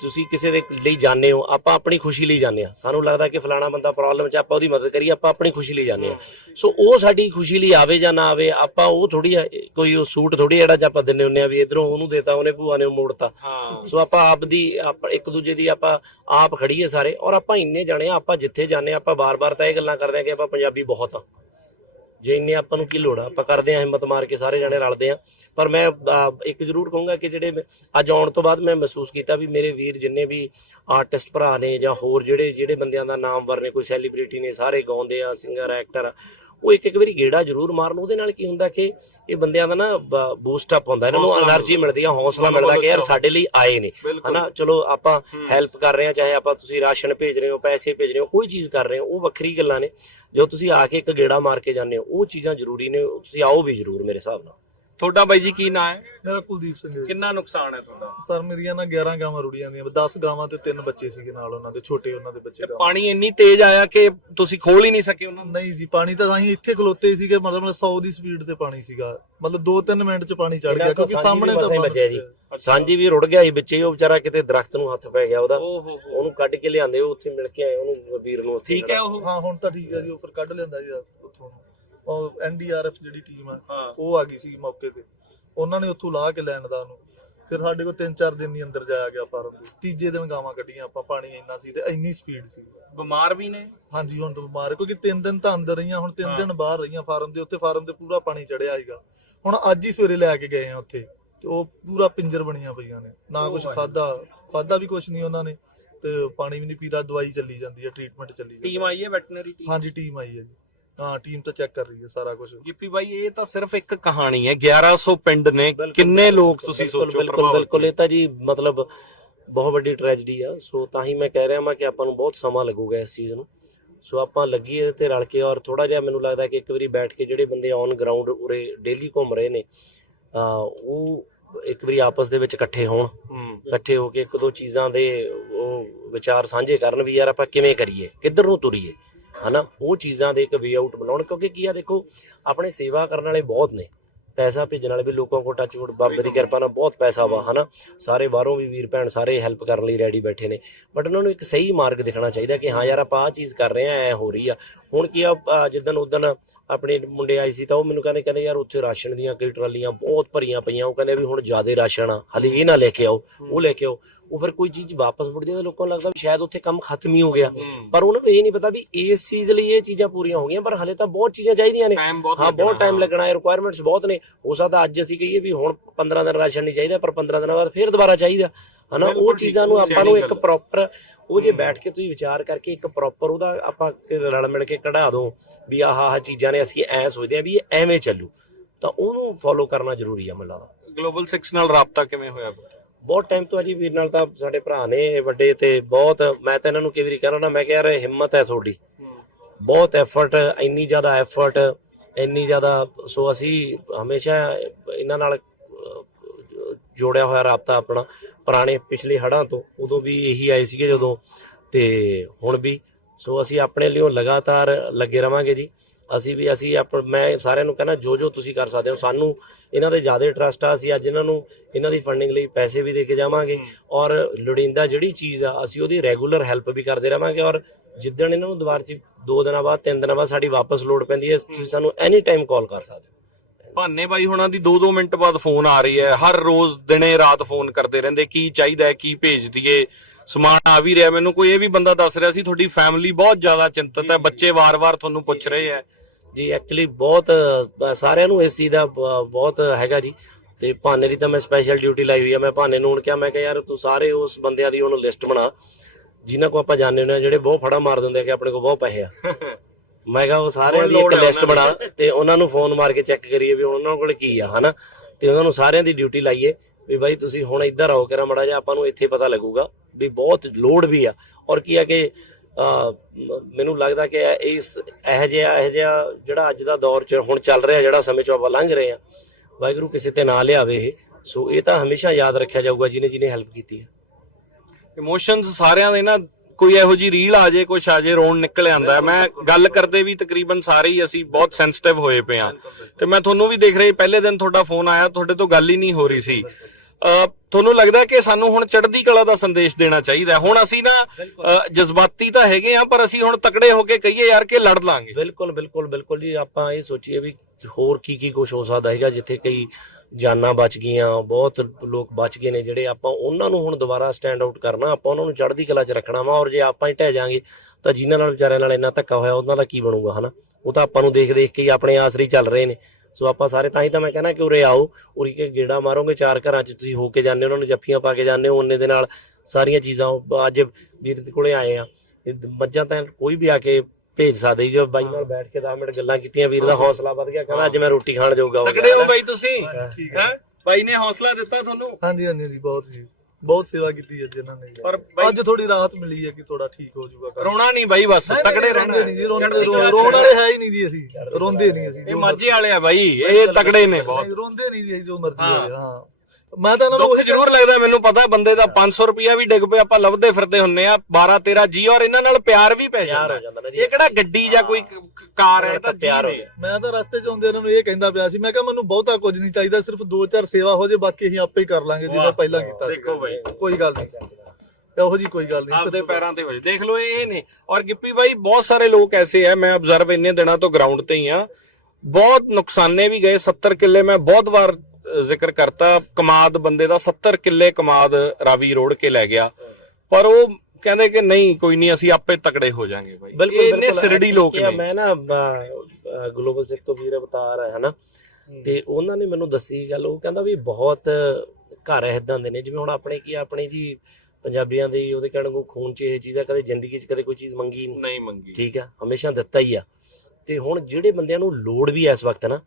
ਤੁਸੀਂ ਕਿਸੇ ਦੇ ਲਈ ਜਾਂਦੇ ਹੋ ਆਪਾਂ ਆਪਣੀ ਖੁਸ਼ੀ ਲਈ ਜਾਂਦੇ ਆ ਸਾਨੂੰ ਲੱਗਦਾ ਕਿ ਫਲਾਣਾ ਬੰਦਾ ਪ੍ਰੋਬਲਮ 'ਚ ਆਪਾਂ ਉਹਦੀ ਮਦਦ ਕਰੀਏ ਆਪਾਂ ਆਪਣੀ ਖੁਸ਼ੀ ਲਈ ਜਾਂਦੇ ਆ ਸੋ ਉਹ ਸਾਡੀ ਖੁਸ਼ੀ ਲਈ ਆਵੇ ਜਾਂ ਨਾ ਆਵੇ ਆਪਾਂ ਉਹ ਥੋੜੀ ਕੋਈ ਉਹ ਸੂਟ ਥੋੜੀ ਜਿਹੜਾ ਜਿਹਾ ਆਪਾਂ ਦਿੰਨੇ ਹੁੰਨੇ ਆ ਵੀ ਇਧਰੋਂ ਉਹਨੂੰ ਦੇਤਾ ਉਹਨੇ ਭੂਆ ਨੇ ਮੋੜਤਾ। ਹਾਂ। ਸੋ ਆਪਾਂ ਆਪ ਦੀ ਇੱਕ ਦੂਜੇ ਦੀ ਆਪਾਂ ਆਪ ਖੜੀਏ ਸਾਰੇ ਔਰ ਆਪਾਂ ਇੰਨੇ ਜਾਣੇ ਆ ਆਪਾਂ ਜਿੱਥੇ ਜਾਂਦੇ ਆ ਆਪਾਂ ਬਾਰ-ਬਾਰ ਤਾਂ ਇਹ ਗੱਲਾਂ ਕਰਦੇ ਆ ਕਿ ਆਪਾਂ ਪੰਜਾਬੀ ਬਹੁਤ ਆ ਜੇ ਇੰਨੇ ਆਪਾਂ ਨੂੰ ਕੀ ਲੋੜ ਆ? ਆਪਾਂ ਕਰਦੇ ਆ ਹਿੰਮਤ ਮਾਰ ਕੇ ਸਾਰੇ ਜਣੇ ਰਲਦੇ ਆ। ਪਰ ਮੈਂ ਇੱਕ ਜ਼ਰੂਰ ਕਹੂੰਗਾ ਕਿ ਜਿਹੜੇ ਅੱਜ ਆਉਣ ਤੋਂ ਬਾਅਦ ਮੈਂ ਮਹਿਸੂਸ ਕੀਤਾ ਵੀ ਮੇਰੇ ਵੀਰ ਜਿੰਨੇ ਵੀ ਆਰਟਿਸਟ ਭਰਾ ਨੇ ਜਾਂ ਹੋਰ ਜਿਹੜੇ ਜਿਹੜੇ ਬੰਦਿਆਂ ਦਾ ਨਾਮਵਰ ਨੇ ਕੋਈ ਸੈਲੀਬ੍ਰਿਟੀ ਨੇ ਸਾਰੇ ਗਾਉਂਦੇ ਆ ਸਿੰਗਰ ਐਕਟਰ ਉਹ ਇੱਕ ਇੱਕ ਵਾਰੀ ਗੇੜਾ ਜ਼ਰੂਰ ਮਾਰਨ ਉਹਦੇ ਨਾਲ ਕੀ ਹੁੰਦਾ ਕਿ ਇਹ ਬੰਦਿਆਂ ਦਾ ਨਾ ਬੂਸਟ ਅਪ ਹੁੰਦਾ। ਇਹਨਾਂ ਨੂੰ એનર્ਜੀ ਮਿਲਦੀ। ਆ ਹੌਸਲਾ ਮਿਲਦਾ ਕਿ ਯਾਰ ਸਾਡੇ ਲਈ ਆਏ ਨੇ। ਹਨਾ ਚਲੋ ਆਪਾਂ ਹੈਲਪ ਕਰ ਰਹੇ ਆ ਚਾਹੇ ਆਪਾਂ ਤੁਸੀਂ ਰਾਸ਼ਨ ਭੇਜ ਰਹੇ ਹੋ ਪੈਸੇ ਭੇਜ ਰਹੇ ਹੋ ਕੋਈ ਚੀਜ਼ ਕਰ ਰਹੇ ਹੋ ਉਹ ਵੱਖਰੀ ਗੱਲਾਂ ਨੇ। ਜੋ ਤੁਸੀਂ ਆ ਕੇ ਇੱਕ ਗੇੜਾ ਮਾਰ ਕੇ ਜਾਂਦੇ ਹੋ, ਉਹ ਚੀਜ਼ਾਂ ਜ਼ਰੂਰੀ ਨੇ, ਤੁਸੀਂ ਆਓ ਵੀ ਜ਼ਰੂਰ ਮੇਰੇ ਹਿਸਾਬ ਨਾਲ। ਤੁਹਾਡਾ ਬਾਈ ਜੀ ਕੀ ਨਾਂ ਹੈ? ਮੇਰਾ ਕੁਲਦੀਪ ਸਿੰਘ ਹੈ ਜੀ। ਕਿੰਨਾ ਨੁਕਸਾਨ ਹੈ ਤੁਹਾਡਾ? ਸਰ ਮੇਰੀਆਂ ਨਾ 11 ਗਾਵਾਂ ਰੁੜੀਆਂ ਦੀਆਂ 10 ਗਾਵਾਂ ਤੇ ਤਿੰਨ ਬੱਚੇ ਸੀਗੇ ਨਾਲ ਉਹਨਾਂ ਦੇ ਛੋਟੇ ਉਹਨਾਂ ਦੇ ਬੱਚੇ ਗਾਵਾਂ। ਪਾਣੀ ਇੰਨੀ ਤੇਜ਼ ਆਇਆ ਕਿ ਤੁਸੀਂ ਖੋਲ ਹੀ ਨਹੀਂ ਸਕੇ ਉਹਨਾਂ ਨੂੰ? ਨਹੀਂ ਜੀ ਪਾਣੀ ਤਾਂ ਅਸੀਂ ਇੱਥੇ ਖਲੋਤੇ ਸੀਗੇ ਮਤਲਬ 100 ਦੀ ਸਪੀਡ ਤੇ ਪਾਣੀ ਸੀਗਾ। ਮਤਲਬ 2-3 ਮਿੰਟ ਚ ਪਾਣੀ ਚੜ ਗਿਆ ਕਿਉਂਕਿ ਸਾਹਮਣੇ ਤਾਂ ਬੰਦ- ਵੱਜਿਆ ਜੀ ਸਾਂਝੀ ਵੀ ਰੁੜ ਗਿਆ ਸੀ ਵਿੱਚੇ ਉਹ ਵਿਚਾਰਾ ਕਿਤੇ ਦਰਖਤ ਨੂੰ ਹੱਥ ਪੈ ਗਿਆ ਉਹਦਾ। ਓਹ ਹੋ ਹੋ। ਉਹਨੂੰ ਕੱਢ ਕੇ ਲਿਆਂਦੇ ਉਹ ਉੱਥੇ ਮਿਲ ਕੇ ਆਏ ਉਹਨੂੰ ਵੀਰ ਨੂੰ ਉੱਥੇ ਠੀਕ ਹੈ ਉਹ। ਹਾਂ ਹੁਣ ਤਾਂ ਠੀਕ ਹੈ ਜੀ ਉਹ ਫਿਰ ਕੱਢ ਲਿਆਂਦਾ ਜੀ ਉੱਥੋਂ। ਉਹ ਐਨਡੀਆਰਐਫ ਜਿਹੜੀ ਟੀਮ ਆ ਹਾਂ। ਉਹ ਆ ਗਈ ਸੀ ਮੌਕੇ ਤੇ। ਉਹਨਾਂ ਨੇ ਉੱਥੋਂ ਲਾਹ ਕੇ ਲੈਣ ਦਾ ਉਹਨੂੰ। ਫਿਰ ਸਾਡੇ ਕੋਲ 3-4 ਦਿਨ ਨਹੀਂ ਅੰਦਰ ਜਾਇਆ ਗਿਆ ਫਾਰਮ ਦੇ ਤੀਜੇ ਦਿਨ ਗਾਵਾਂ ਕੱਢੀਆਂ ਆਪਾਂ ਪਾਣੀ ਇੰਨਾ ਸੀ ਤੇ ਇੰਨੀ ਸਪੀਡ ਸੀ। ਬਿਮਾਰ ਵੀ ਨੇ? ਹਾਂਜੀ ਹੁਣ ਤਾਂ ਬਿਮਾਰ ਹੈ, ਕਿਉਂਕਿ 3 ਦਿਨ ਤਾਂ ਅੰਦਰ ਰਹੀਆਂ ਹੁਣ 3 ਹਾਂ। ਦਿਨ ਬਾਹਰ ਰਹੀਆਂ ਫਾਰਮ ਦੇ ਉੱਤੇ ਫਾਰਮ ਤੇ ਪੂਰਾ ਪਾਣੀ ਚੜਿਆ ਸੀਗਾ। ਹੁਣ ਅੱਜ ਹੀ ਸਵੇਰੇ ਲੈ ਕੇ ਗਏ ਆ ਉੱਥੇ ਤੇ ਉਹ ਪੂਰਾ ਪਿੰਜਰ ਬਣੀਆਂ ਪਈਆਂ ਨੇ। ਨਾ ਓ ਕੁਝ ਭਾਈ। ਖਾਦਾ ਖਾਦਾ ਵੀ ਕੁਝ ਨਹੀਂ ਉਹਨਾਂ ਨੇ ਤੇ ਪਾਣੀ ਵੀ ਨਹੀਂ ਪੀਦਾ ਦਵਾਈ ਚੱਲੀ ਜਾਂਦੀ ਹੈ ਟ੍ਰੀਟਮੈਂਟ ਚੱਲੀ ਜਾਂਦੀ ਟੀਮ ਆਈ ਹੈ ਵੈਟਰਨਰੀ ਟੀਮ ਹਾਂਜੀ ਟੀਮ ਆਈ ਹੈ ਜੀ। ਹਾਂ ਟੀਮ ਤਾਂ ਚੈੱਕ ਕਰ ਰਹੀ ਹੈ ਸਾਰਾ ਕੁਝ ਗਿੱਪੀ ਬਾਈ ਇਹ ਤਾਂ ਸਿਰਫ ਇੱਕ ਕਹਾਣੀ ਹੈ। 1100 ਪਿੰਡ ਨੇ। ਕਿੰਨੇ ਲੋਕ ਤੁਸੀਂ ਸੋਚੋ ਬਿਲਕੁਲ ਬਿਲਕੁਲ ਇਹ ਤਾਂ ਜੀ ਮਤਲਬ ਬਹੁਤ ਵੱਡੀ ਟ੍ਰੈਜਡੀ ਆ। ਸੋ ਤਾਂ ਹੀ ਮੈਂ ਕਹਿ ਰਿਹਾ ਮੈਂ ਕਿ ਆਪਾਂ ਨੂੰ ਬਹੁਤ ਸਮਾਂ ਲੱਗੂਗਾ ਇਸ ਚੀਜ਼ ਨੂੰ। ਸੋ ਆਪਾਂ ਲੱਗੀਏ ਤੇ ਰਲ ਕੇ ਔਰ ਥੋੜਾ ਜਿਹਾ ਮੈਨੂੰ ਲੱਗਦਾ ਕਿ ਇੱਕ ਵਾਰੀ ਬੈਠ ਕੇ ਜਿਹੜੇ ਬੰਦੇ ਔਨ ਗਰਾਊਂਡ ਉਰੇ ਡੇਲੀ ਘੁੰਮ ਰਹੇ ਨੇ ਆ ਉਹ ਇੱਕ ਵਾਰੀ ਆਪਸ ਦੇ ਵਿੱਚ ਇਕੱਠੇ ਹੋਣ। ਇਕੱਠੇ ਹੋ ਕੇ ਇੱਕ ਦੋ ਚੀਜ਼ਾਂ ਦੇ ਉਹ ਵਿਚਾਰ ਸਾਂਝੇ ਕਰਨ ਵੀ ਯਾਰ ਆਪਾਂ ਕਿਵੇਂ ਕਰੀਏ ਕਿੱਧਰ ਨੂੰ ਤੁਰੀਏ। ਹਨਾ? ਉਹ ਚੀਜ਼ਾਂ ਦੇ ਇੱਕ ਵੇ ਆਊਟ ਬਣਾਉਣ। ਕਿਉਂਕਿ ਕੀ ਆ ਦੇਖੋ, ਆਪਣੇ ਸੇਵਾ ਕਰਨ ਵਾਲੇ ਬਹੁਤ ਨੇ। ਪੈਸਾ ਭੇਜਣ ਵਾਲੇ ਵੀ ਲੋਕਾਂ ਕੋਲ ਟੱਚ ਵੁੱਡ ਬਾਬੇ ਦੀ ਕਿਰਪਾ ਨਾਲ ਬਹੁਤ ਪੈਸਾ ਵਾ, ਹਨਾ? ਸਾਰੇ ਬਾਹਰੋਂ ਵੀ ਵੀਰ ਭੈਣ ਸਾਰੇ ਹੈਲਪ ਕਰਨ ਲਈ ਰੈਡੀ ਬੈਠੇ ਨੇ। ਬਟ ਉਹਨਾਂ ਨੂੰ ਇੱਕ ਸਹੀ ਮਾਰਗ ਦਿਖਣਾ ਚਾਹੀਦਾ ਕਿ ਹਾਂ ਯਾਰ ਆਪਾਂ ਆਹ ਚੀਜ਼ ਕਰ ਰਹੇ ਆ ਐ ਹੋ ਰਹੀ ਆ। ਹੁਣ ਕੀ ਆ ਅਹ ਜਿੱਦਣ ਉਦਣ ਆਪਣੇ ਮੁੰਡੇ ਆਏ ਸੀ ਤਾਂ ਉਹ ਮੈਨੂੰ ਕਹਿੰਦੇ ਕਹਿੰਦੇ, ਯਾਰ ਉੱਥੇ ਰਾਸ਼ਨ ਦੀਆਂ ਕਈ ਟਰਾਲੀਆਂ ਬਹੁਤ ਭਰੀਆਂ ਪਈਆਂ। ਉਹ ਕਹਿੰਦੇ ਵੀ ਹੁਣ ਜ਼ਿਆਦਾ ਰਾਸ਼ਨ ਆ, ਹਲੇ ਇਹ ਨਾ ਲੈ ਕੇ ਆਓ, ਉਹ ਲੈ ਕੇ ਆਓ। ਉਹ ਫਿਰ ਕੋਈ ਚੀਜ਼ ਵਾਪਸ ਮੁੜ ਜਾਂਦੀ ਲੋਕਾਂ ਨੂੰ ਲੱਗਦਾ ਵੀ ਸ਼ਾਇਦ ਉੱਥੇ ਕੰਮ ਖਤਮ ਹੀ ਹੋ ਗਿਆ। ਪਰ ਉਹਨਾਂ ਨੂੰ ਇਹ ਨਹੀਂ ਪਤਾ ਵੀ ਇਸ ਚੀਜ਼ ਲਈ ਇਹ ਚੀਜ਼ਾਂ ਪੂਰੀਆਂ ਹੋ ਗਈਆਂ ਪਰ ਹਲੇ ਤਾਂ ਬਹੁਤ ਚੀਜ਼ਾਂ ਚਾਹੀਦੀਆਂ ਨੇ। ਹਾਂ ਬਹੁਤ ਟਾਈਮ ਲੱਗਣਾ ਹੈ ਰਿਕੁਆਇਰਮੈਂਟਸ ਬਹੁਤ ਨੇ। ਹੋ ਸਕਦਾ ਅੱਜ ਅਸੀਂ ਕਹੀਏ ਵੀ ਹੁਣ 15 ਦਿਨ ਰਾਸ਼ਨ ਨਹੀਂ ਚਾਹੀਦਾ ਪਰ 15 ਦਿਨਾਂ ਬਾਅਦ ਫਿਰ ਦੁਬਾਰਾ ਚਾਹੀਦਾ। ਹਨਾ ਉਹ ਚੀਜ਼ਾਂ ਨੂੰ ਆਪਾਂ ਨੂੰ ਇੱਕ। ਪ੍ਰੋਪਰ ਉਹ ਜੇ। ਬੈਠ ਕੇ ਤੁਸੀਂ ਵਿਚਾਰ ਕਰਕੇ ਇੱਕ ਪ੍ਰੋਪਰ ਉਹਦਾ ਆਪਾਂ ਰਲ ਮਿਲ ਕੇ ਕਢਾ ਦੋ ਵੀ ਆਹ ਆਹ ਚੀਜ਼ਾਂ ਨੇ ਅਸੀਂ ਐ ਸੋਚਦੇ ਆ ਵੀ ਇਹ ਐਵੇਂ ਚੱਲੂ। ਤਾਂ ਉਹਨੂੰ ਫੋਲੋ ਕਰਨਾ ਜ਼ਰੂਰੀ ਆ ਮੈਨੂੰ ਲੱਗਦਾ। ਗਲੋਬਲ 6 ਨਾਲ ਰਾਬਤਾ ਕਿਵੇਂ ਹੋਇਆ? ਬਹੁਤ ਟਾਈਮ ਤੋਂ ਅਜੀ ਵੀਰ ਨਾਲ ਤਾਂ ਸਾਡੇ ਭਰਾ ਨੇ ਇਹ ਵੱਡੇ ਤੇ ਬਹੁਤ ਮੈਂ ਤਾਂ ਇਹਨਾਂ ਨੂੰ ਕਈ ਵਾਰੀ ਕਹਿਣਾ ਨਾ ਮੈਂ ਕਿਹਾ ਯਾਰ ਹਿੰਮਤ ਹੈ ਤੁਹਾਡੀ। ਬਹੁਤ ਐਫਰਟ ਇੰਨੀ ਜ਼ਿਆਦਾ ਐਫਰਟ ਇੰਨੀ ਜ਼ਿਆਦਾ, ਸੋ ਅਸੀਂ ਹਮੇਸ਼ਾ ਇਹਨਾਂ ਨਾਲ ਜੋੜਿਆ ਹੋਇਆ ਰਾਬਤਾ ਆਪਣਾ ਪੁਰਾਣੇ ਪਿਛਲੇ ਹੜਾਂ ਤੋਂ, ਉਦੋਂ ਵੀ ਇਹੀ ਆਏ ਸੀਗੇ ਜਦੋਂ ਤੇ ਹੁਣ ਵੀ। ਸੋ ਅਸੀਂ ਆਪਣੇ ਲਈ ਲਗਾਤਾਰ ਲੱਗੇ ਰਵਾਂਗੇ ਜੀ। ਅਸੀਂ ਵੀ ਅਸੀਂ ਆਪ ਮੈਂ ਸਾਰਿਆਂ ਨੂੰ ਕਹਿੰਦਾ ਜੋ ਜੋ ਤੁਸੀਂ ਕਰ ਸਕਦੇ ਹੋ ਸਾਨੂੰ ਇਹਨਾਂ ਦੇ ਜ਼ਿਆਦਾ ਟਰਸਟ ਆ ਅਸੀਂ ਅੱਜ ਇਹਨਾਂ ਨੂੰ ਇਹਨਾਂ ਦੀ ਫੰਡਿੰਗ ਲਈ ਪੈਸੇ ਵੀ ਦੇ ਕੇ ਜਾਵਾਂਗੇ ਔਰ ਲੋੜੀਂਦਾ ਜਿਹੜੀ ਚੀਜ਼ ਆ ਅਸੀਂ ਉਹਦੀ ਰੈਗੂਲਰ ਹੈਲਪ ਵੀ ਕਰਦੇ ਰਵਾਂਗੇ ਔਰ ਜਿੱਦਣ ਇਹਨਾਂ ਨੂੰ ਦੁਬਾਰ ਚ ਦੋ ਦਿਨਾਂ ਬਾਅਦ ਤਿੰਨ ਦਿਨਾਂ ਬਾਅਦ ਸਾਡੀ ਵਾਪਸ ਲੋੜ ਪੈਂਦੀ ਹੈ ਤੁਸੀਂ ਸਾਨੂੰ ਐਨੀ ਟਾਈਮ ਕਾਲ ਕਰ ਸਕਦੇ ਹੋ। ਭਾਨੇ ਬਾਈ ਹੁਣਾਂ ਦੀ 2-2 ਮਿੰਟ ਬਾਅਦ ਫੋਨ ਆ ਰਹੀ ਹੈ ਹਰ ਰੋਜ਼ ਦਿਨੇ ਰਾਤ ਫੋਨ ਕਰਦੇ ਰਹਿੰਦੇ ਕੀ ਚਾਹੀਦਾ ਕੀ ਭੇਜ ਦਈਏ ਸਮਾਨ ਆ ਵੀ ਰਿਹਾ ਮੈਨੂੰ ਕੋਈ ਇਹ ਵੀ ਬੰਦਾ ਦੱਸ ਰਿਹਾ ਸੀ ਤੁਹਾਡੀ ਫੈਮਿਲੀ ਬਹੁਤ ਜ਼ਿਆਦਾ ਚਿੰਤਤ ਹੈ। ਬੱਚੇ ਵਾਰ-ਵਾਰ ਤੁਹਾਨੂੰ ਪੁੱਛ ਰਹੇ ਹੈ। ਜੀ ਐਕਚੁਅਲੀ ਬਹੁਤ ਸਾਰਿਆਂ ਨੂੰ ਇਸ ਚੀਜ਼ ਦਾ ਬਹੁਤ ਹੈਗਾ ਜੀ। ਤੇ ਭਾਨੇ ਦੀ ਤਾਂ ਮੈਂ ਸਪੈਸ਼ਲ ਡਿਊਟੀ ਲਾਈ ਹੋਈ ਆ। ਮੈਂ ਭਾਨੇ ਨੂੰ ਹੁਣ ਕਿਹਾ ਮੈਂ ਕਿਹਾ ਯਾਰ ਤੂੰ ਸਾਰੇ ਉਸ ਬੰਦਿਆਂ ਦੀ ਉਹਨੂੰ ਲਿਸਟ ਬਣਾ। ਜਿਨ੍ਹਾਂ ਕੋ ਆਪਾਂ ਜਾਣਦੇ ਹੁੰਦੇ ਆ ਜਿਹੜੇ ਬਹੁਤ ਫੜਾ ਮਾਰ ਦਿੰਦੇ ਆ ਕਿ ਆਪਣੇ ਕੋਲ ਬਹੁਤ ਪੈਸੇ ਆ। ਮੈਂ ਕਿਹਾ ਉਹ ਸਾਰਿਆਂ ਦੀ ਇੱਕ ਲਿਸਟ ਬਣਾ ਤੇ ਉਹਨਾਂ ਨੂੰ ਫੋਨ ਮਾਰ ਕੇ ਚੈੱਕ ਕਰੀਏ ਵੀ ਉਹਨਾਂ ਕੋਲ ਕੀ ਆ ਹਨਾ? ਤੇ ਉਹਨਾਂ ਨੂੰ ਸਾਰਿਆਂ ਦੀ ਡਿਊਟੀ ਲਾਈਏ ਵੀ ਬਾਈ ਤੁਸੀਂ ਹੁਣ ਇੱਧਰ ਆਓ ਕਿਰਾ ਮੜਾ ਜਿਹਾ ਆਪਾਂ ਨੂੰ ਇੱਥੇ ਪਤਾ ਲੱਗੂਗਾ ਵੀ ਬਹੁਤ ਲੋਡ ਵੀ ਆ। ਔਰ ਕੀ ਆ ਕਿ ਮੈਨੂੰ ਲੱਗਦਾ ਕਿ ਇਸ ਇਹ ਜਿਹਾ ਇਹ ਜਿਹਾ ਜਿਹੜਾ ਅੱਜ ਦਾ ਦੌਰ ਚ ਹੁਣ ਚੱਲ ਰਿਹਾ ਜਿਹੜਾ ਸਮੇਂ ਚੋਂ ਆਪਾਂ ਲੰਘ ਰਹੇ ਆ ਵਾਹਿਗੁਰੂ ਕਿਸੇ ਤੇ ਨਾ ਲਿਆਵੇ ਇਹ। ਸੋ ਇਹ ਤਾਂ ਹਮੇਸ਼ਾ ਯਾਦ ਰੱਖਿਆ ਜਾਊਗਾ ਜਿਹਨੇ ਜਿਹਨੇ ਹੈਲਪ ਕੀਤੀ ਹੈ। ਇਮੋਸ਼ਨਸ ਸਾਰਿਆਂ ਦੇ ਨਾ ਕੋਈ ਇਹੋ ਜੀ ਰੀਲ ਆ ਜੇ ਕੁਛ ਆ ਜੇ ਰੋਣ ਨਿਕਲ ਆਂਦਾ। ਮੈਂ ਗੱਲ ਕਰਦੇ ਵੀ ਤਕਰੀਬਨ ਸਾਰੇ ਹੀ ਅਸੀਂ ਬਹੁਤ ਸੈਂਸਿਟਿਵ ਹੋਏ ਪਏ ਆ ਤੇ ਮੈਂ ਤੁਹਾਨੂੰ ਵੀ ਦੇਖ ਰਹੀ ਪਹਿਲੇ ਦਿਨ ਤੁਹਾਡਾ ਫੋਨ ਆਇਆ ਤੁਹਾਡੇ ਤੋਂ ਗੱਲ ਹੀ ਨਹੀਂ ਹੋ ਰਹੀ ਸੀ। ਤੁਹਾਨੂੰ ਲੱਗਦਾ ਕਿ ਸਾਨੂੰ ਹੁਣ ਚੜ੍ਹਦੀ ਕਲਾ ਦਾ ਸੰਦੇਸ਼ ਦੇਣਾ ਚਾਹੀਦਾ। ਹੁਣ ਅਸੀਂ ਨਾ ਜਜ਼ਬਾਤੀ ਤਾਂ ਹੈਗੇ ਆ ਪਰ ਅਸੀਂ ਹੁਣ ਤਕੜੇ ਹੋ ਕੇ ਕਹੀਏ ਯਾਰ ਕਿ ਲੜ ਲਾਂਗੇ। ਬਿਲਕੁਲ ਬਿਲਕੁਲ ਬਿਲਕੁਲ ਜੀ। ਆਪਾਂ ਇਹ ਸੋਚੀਏ ਵੀ ਹੋਰ ਕੀ ਕੀ ਕੁਝ ਹੋ ਸਕਦਾ ਹੈਗਾ ਜਿੱਥੇ ਕਈ ਜਾਨਾਂ ਬਚ ਗਈਆਂ ਬਹੁਤ ਲੋਕ ਬਚ ਗਏ ਨੇ ਜਿਹੜੇ ਆਪਾਂ ਉਹਨਾਂ ਨੂੰ ਹੁਣ ਦੁਬਾਰਾ ਸਟੈਂਡ ਆਊਟ ਕਰਨਾ ਆਪਾਂ ਉਹਨਾਂ ਨੂੰ ਚੜ੍ਹਦੀ ਕਲਾ 'ਚ ਰੱਖਣਾ ਵਾ ਔਰ ਜੇ ਆਪਾਂ ਹੀ ਢਹਿ ਜਾਾਂਗੇ ਤਾਂ ਜਿਨ੍ਹਾਂ ਨਾਲ ਵਿਚਾਰਿਆਂ ਨਾਲ ਇੰਨਾ ਧੱਕਾ ਹੋਇਆ ਉਹਨਾਂ ਦਾ ਕੀ ਬਣੂਗਾ ਹਨਾ? ਉਹ ਤਾਂ ਆਪਾਂ ਨੂੰ ਦੇਖ ਦੇਖ ਕੇ ਹੀ ਆਪਣੇ ਆਸਰੇ ਚੱਲ ਰਹੇ ਨੇ। ਸੋ ਆਪਾਂ ਸਾਰੇ ਤਾਂ ਹੀ ਤਾਂ ਮੈਂ ਕਹਿੰਦਾ ਕਿ ਉਰੇ ਆਓ ਉਰੀ ਕੇ ਗੇੜਾ ਮਾਰੋਗੇ ਚਾਰ ਘਰਾਂ 'ਚ ਤੁਸੀਂ ਹੋ ਕੇ ਜਾਂਦੇ ਹੋ ਉਹਨਾਂ ਨੂੰ ਜੱਫੀਆਂ ਪਾ ਕੇ ਜਾਂਦੇ ਹੋ ਉਹਨੇ ਦੇ ਨਾਲ ਸਾਰੀਆਂ ਚੀਜ਼ਾਂ ਅੱਜ ਵੀਰ ਦੇ ਕੋਲੇ ਆਏ ਆ। ਮੱਝਾਂ ਤਾਂ ਕੋਈ ਵੀ ਆ ਕੇ ਭੇਜ ਸਕਦੇ ਜੀ। ਬਾਈ ਨਾਲ ਬੈਠ ਕੇ 10 ਮਿੰਟ ਗੱਲਾਂ ਕੀਤੀਆਂ ਵੀਰ ਦਾ ਹੌਸਲਾ ਵੱਧ ਗਿਆ ਕਹਿੰਦਾ ਅੱਜ ਮੈਂ ਰੋਟੀ ਖਾਣ ਜਾਊਗਾ ਤਕੜੇ ਹੋ ਬਾਈ ਤੁਸੀਂ। ਠੀਕ ਹੈ? ਬਾਈ ਨੇ ਹੌਸਲਾ ਦਿੱਤਾ ਤੁਹਾਨੂੰ? ਹਾਂਜੀ ਹਾਂਜੀ ਬਹੁਤ ਜੀ। ਬਹੁਤ ਸੇਵਾ ਕੀਤੀ ਅੱਜ ਇਹਨਾਂ ਨੇ ਪਰ ਬਾਈ ਅੱਜ ਥੋੜੀ ਰਾਹਤ ਮਿਲੀ ਹੈ ਕਿ ਥੋੜਾ ਠੀਕ ਹੋ ਜਾਊਗਾ ਕੰਮ। ਰੋਣਾ ਨਹੀਂ ਬਾਈ ਬਸ ਨਹੀਂ, ਤਕੜੇ ਰਹਿਣਾ ਰੋਂਦੇ ਨਹੀਂ ਜੀ ਰੋਂਦੇ ਰੋਣ। ਵਾਲੇ ਹੈ ਹੀ ਨਹੀਂ ਜੀ ਅਸੀਂ ਰੋਂਦੇ ਨਹੀਂ ਅਸੀਂ ਇਹ ਜੋ ਮਾਝੇ ਵਾਲੇ ਆ ਬਾਈ ਇਹ ਤਕੜੇ ਨੇ ਬਹੁਤ ਨਹੀਂ, ਰੋਂਦੇ ਨਹੀਂ ਜੀ ਅਸੀਂ ਜੋ ਮਰਜ਼ੀ। ਹੋਵੇ ਹਾਂ ਮੈਂ ਤਾਂ ਇਹਨਾਂ ਨੂੰ ਦੁੱਖ ਉਹੀ ਜ਼ਰੂਰ ਲੱਗਦਾ ਮੈਨੂੰ ਪਤਾ ਬੰਦੇ ਦਾ 500 ਰੁਪਿਆ ਵੀ ਡਿੱਗ ਪਿਆ ਆਪਾਂ ਲੱਭਦੇ ਫਿਰਦੇ ਹੁੰਨੇ ਆ 12 13 ਜੀ ਔਰ ਇਹਨਾਂ ਨਾਲ ਪਿਆਰ ਵੀ ਪੈ ਜਾਂਦਾ। ਇਹ ਕਿਹੜਾ ਗੱਡੀ ਜਾਂ ਕੋਈ ਕਾਰ ਹੈ ਇਹ ਤਾਂ ਪਿਆਰ ਹੋ। ਗਿਆ ਮੈਂ ਤਾਂ ਰਸਤੇ 'ਚ ਆਉਂਦੇ ਇਹਨਾਂ ਨੂੰ ਇਹ ਕਹਿੰਦਾ ਪਿਆ ਸੀ ਮੈਂ ਕਿਹਾ ਮੈਨੂੰ ਬਹੁਤਾ ਕੁਝ ਨਹੀਂ ਚਾਹੀਦਾ ਸਿਰਫ ਦੋ ਚਾਰ ਸੇਵਾ ਹੋ ਜੇ ਬਾਕੀ ਅਸੀਂ ਆਪੇ ਹੀ ਕਰ ਲਾਂਗੇ ਜਿਵੇਂ ਪਹਿਲਾਂ ਕੀਤਾ ਦੇਖੋ ਸੀਗਾ। ਬਾਈ। ਕੋਈ ਗੱਲ ਨਹੀਂ। ਇਹੋ ਜੀ ਕੋਈ ਗੱਲ ਨਹੀਂ ਆਪਦੇ ਪੈਰਾਂ ਤੇ ਹੋ ਜਾਏ ਦੇਖ ਲਓ ਇਹ ਨੇ। ਔਰ ਗਿੱਪੀ ਬਾਈ ਬਹੁਤ ਸਾਰੇ ਲੋਕ ਐਸੇ ਆ ਮੈਂ ਅਬਜ਼ਰਵ ਇੰਨੇ ਦਿਨਾਂ ਤੋਂ ਗਰਾਊਂਡ ਤੇ ਹੀ ਆ। ਬਹੁਤ ਨੁਕਸਾਨੇ ਵੀ ਗਏ 70 ਕਿੱਲੇ ਮੈਂ ਬਹੁਤ ਵਾਰ ਜ਼ਿਕਰ ਕਰਤਾ ਕਮਾਦ ਬੰਦੇ ਦਾ 70 ਕਿੱਲੇ ਕਮਾਦ ਰਾਵੀ ਰੋੜ ਕੇ ਲੈ ਗਿਆ। ਪਰ ਉਹ ਕਹਿੰਦੇ ਕਿ ਨਹੀਂ ਕੋਈ ਨਹੀਂ ਅਸੀਂ ਆਪੇ ਤਕੜੇ ਹੋ ਜਾਾਂਗੇ ਬਾਈ। ਬਿਲਕੁਲ ਇਹ ਇੰਨੇ ਬਿਲਕੁਲ। ਸਿਰੜੀ ਲੋਕ ਨੇ। ਮੈਂ ਨਾ ਗਲੋਬਲ ਸਿੱਖ ਤੋਂ ਵੀਰ ਅਵਤਾਰ ਹੈ। ਹਨਾ ਤੇ ਉਹਨਾਂ ਨੇ ਮੈਨੂੰ ਦੱਸੀ ਗੱਲ ਉਹ ਕਹਿੰਦਾ ਵੀ ਬਹੁਤ ਘਰ ਇਦਾਂ ਦੇ ਨੇ ਜਿਵੇਂ ਹੁਣ ਆਪਣੇ ਕੀ ਆਪਣੇ ਜੀ ਪੰਜਾਬੀਆਂ ਦੇ ਉਹਦੇ ਕਹਿਣ ਨੂੰ ਖੂਨ ਚ ਇਹ ਚੀਜ਼ ਆ ਕਦੇ ਜ਼ਿੰਦਗੀ ਚ ਕਦੇ ਕੋਈ ਚੀਜ਼ ਮੰਗੀ ਨਹੀਂ। ਨਹੀਂ ਮੰਗੀ। ਠੀਕ ਆ ਹਮੇਸ਼ਾ ਦਿੱਤਾ ਹੀ ਆ। ਤੇ ਹੁਣ ਜਿਹੜੇ ਬੰਦਿਆਂ ਨੂੰ ਲੋੜ ਵੀ ਐ ਇਸ ਵਕਤ ਨਾ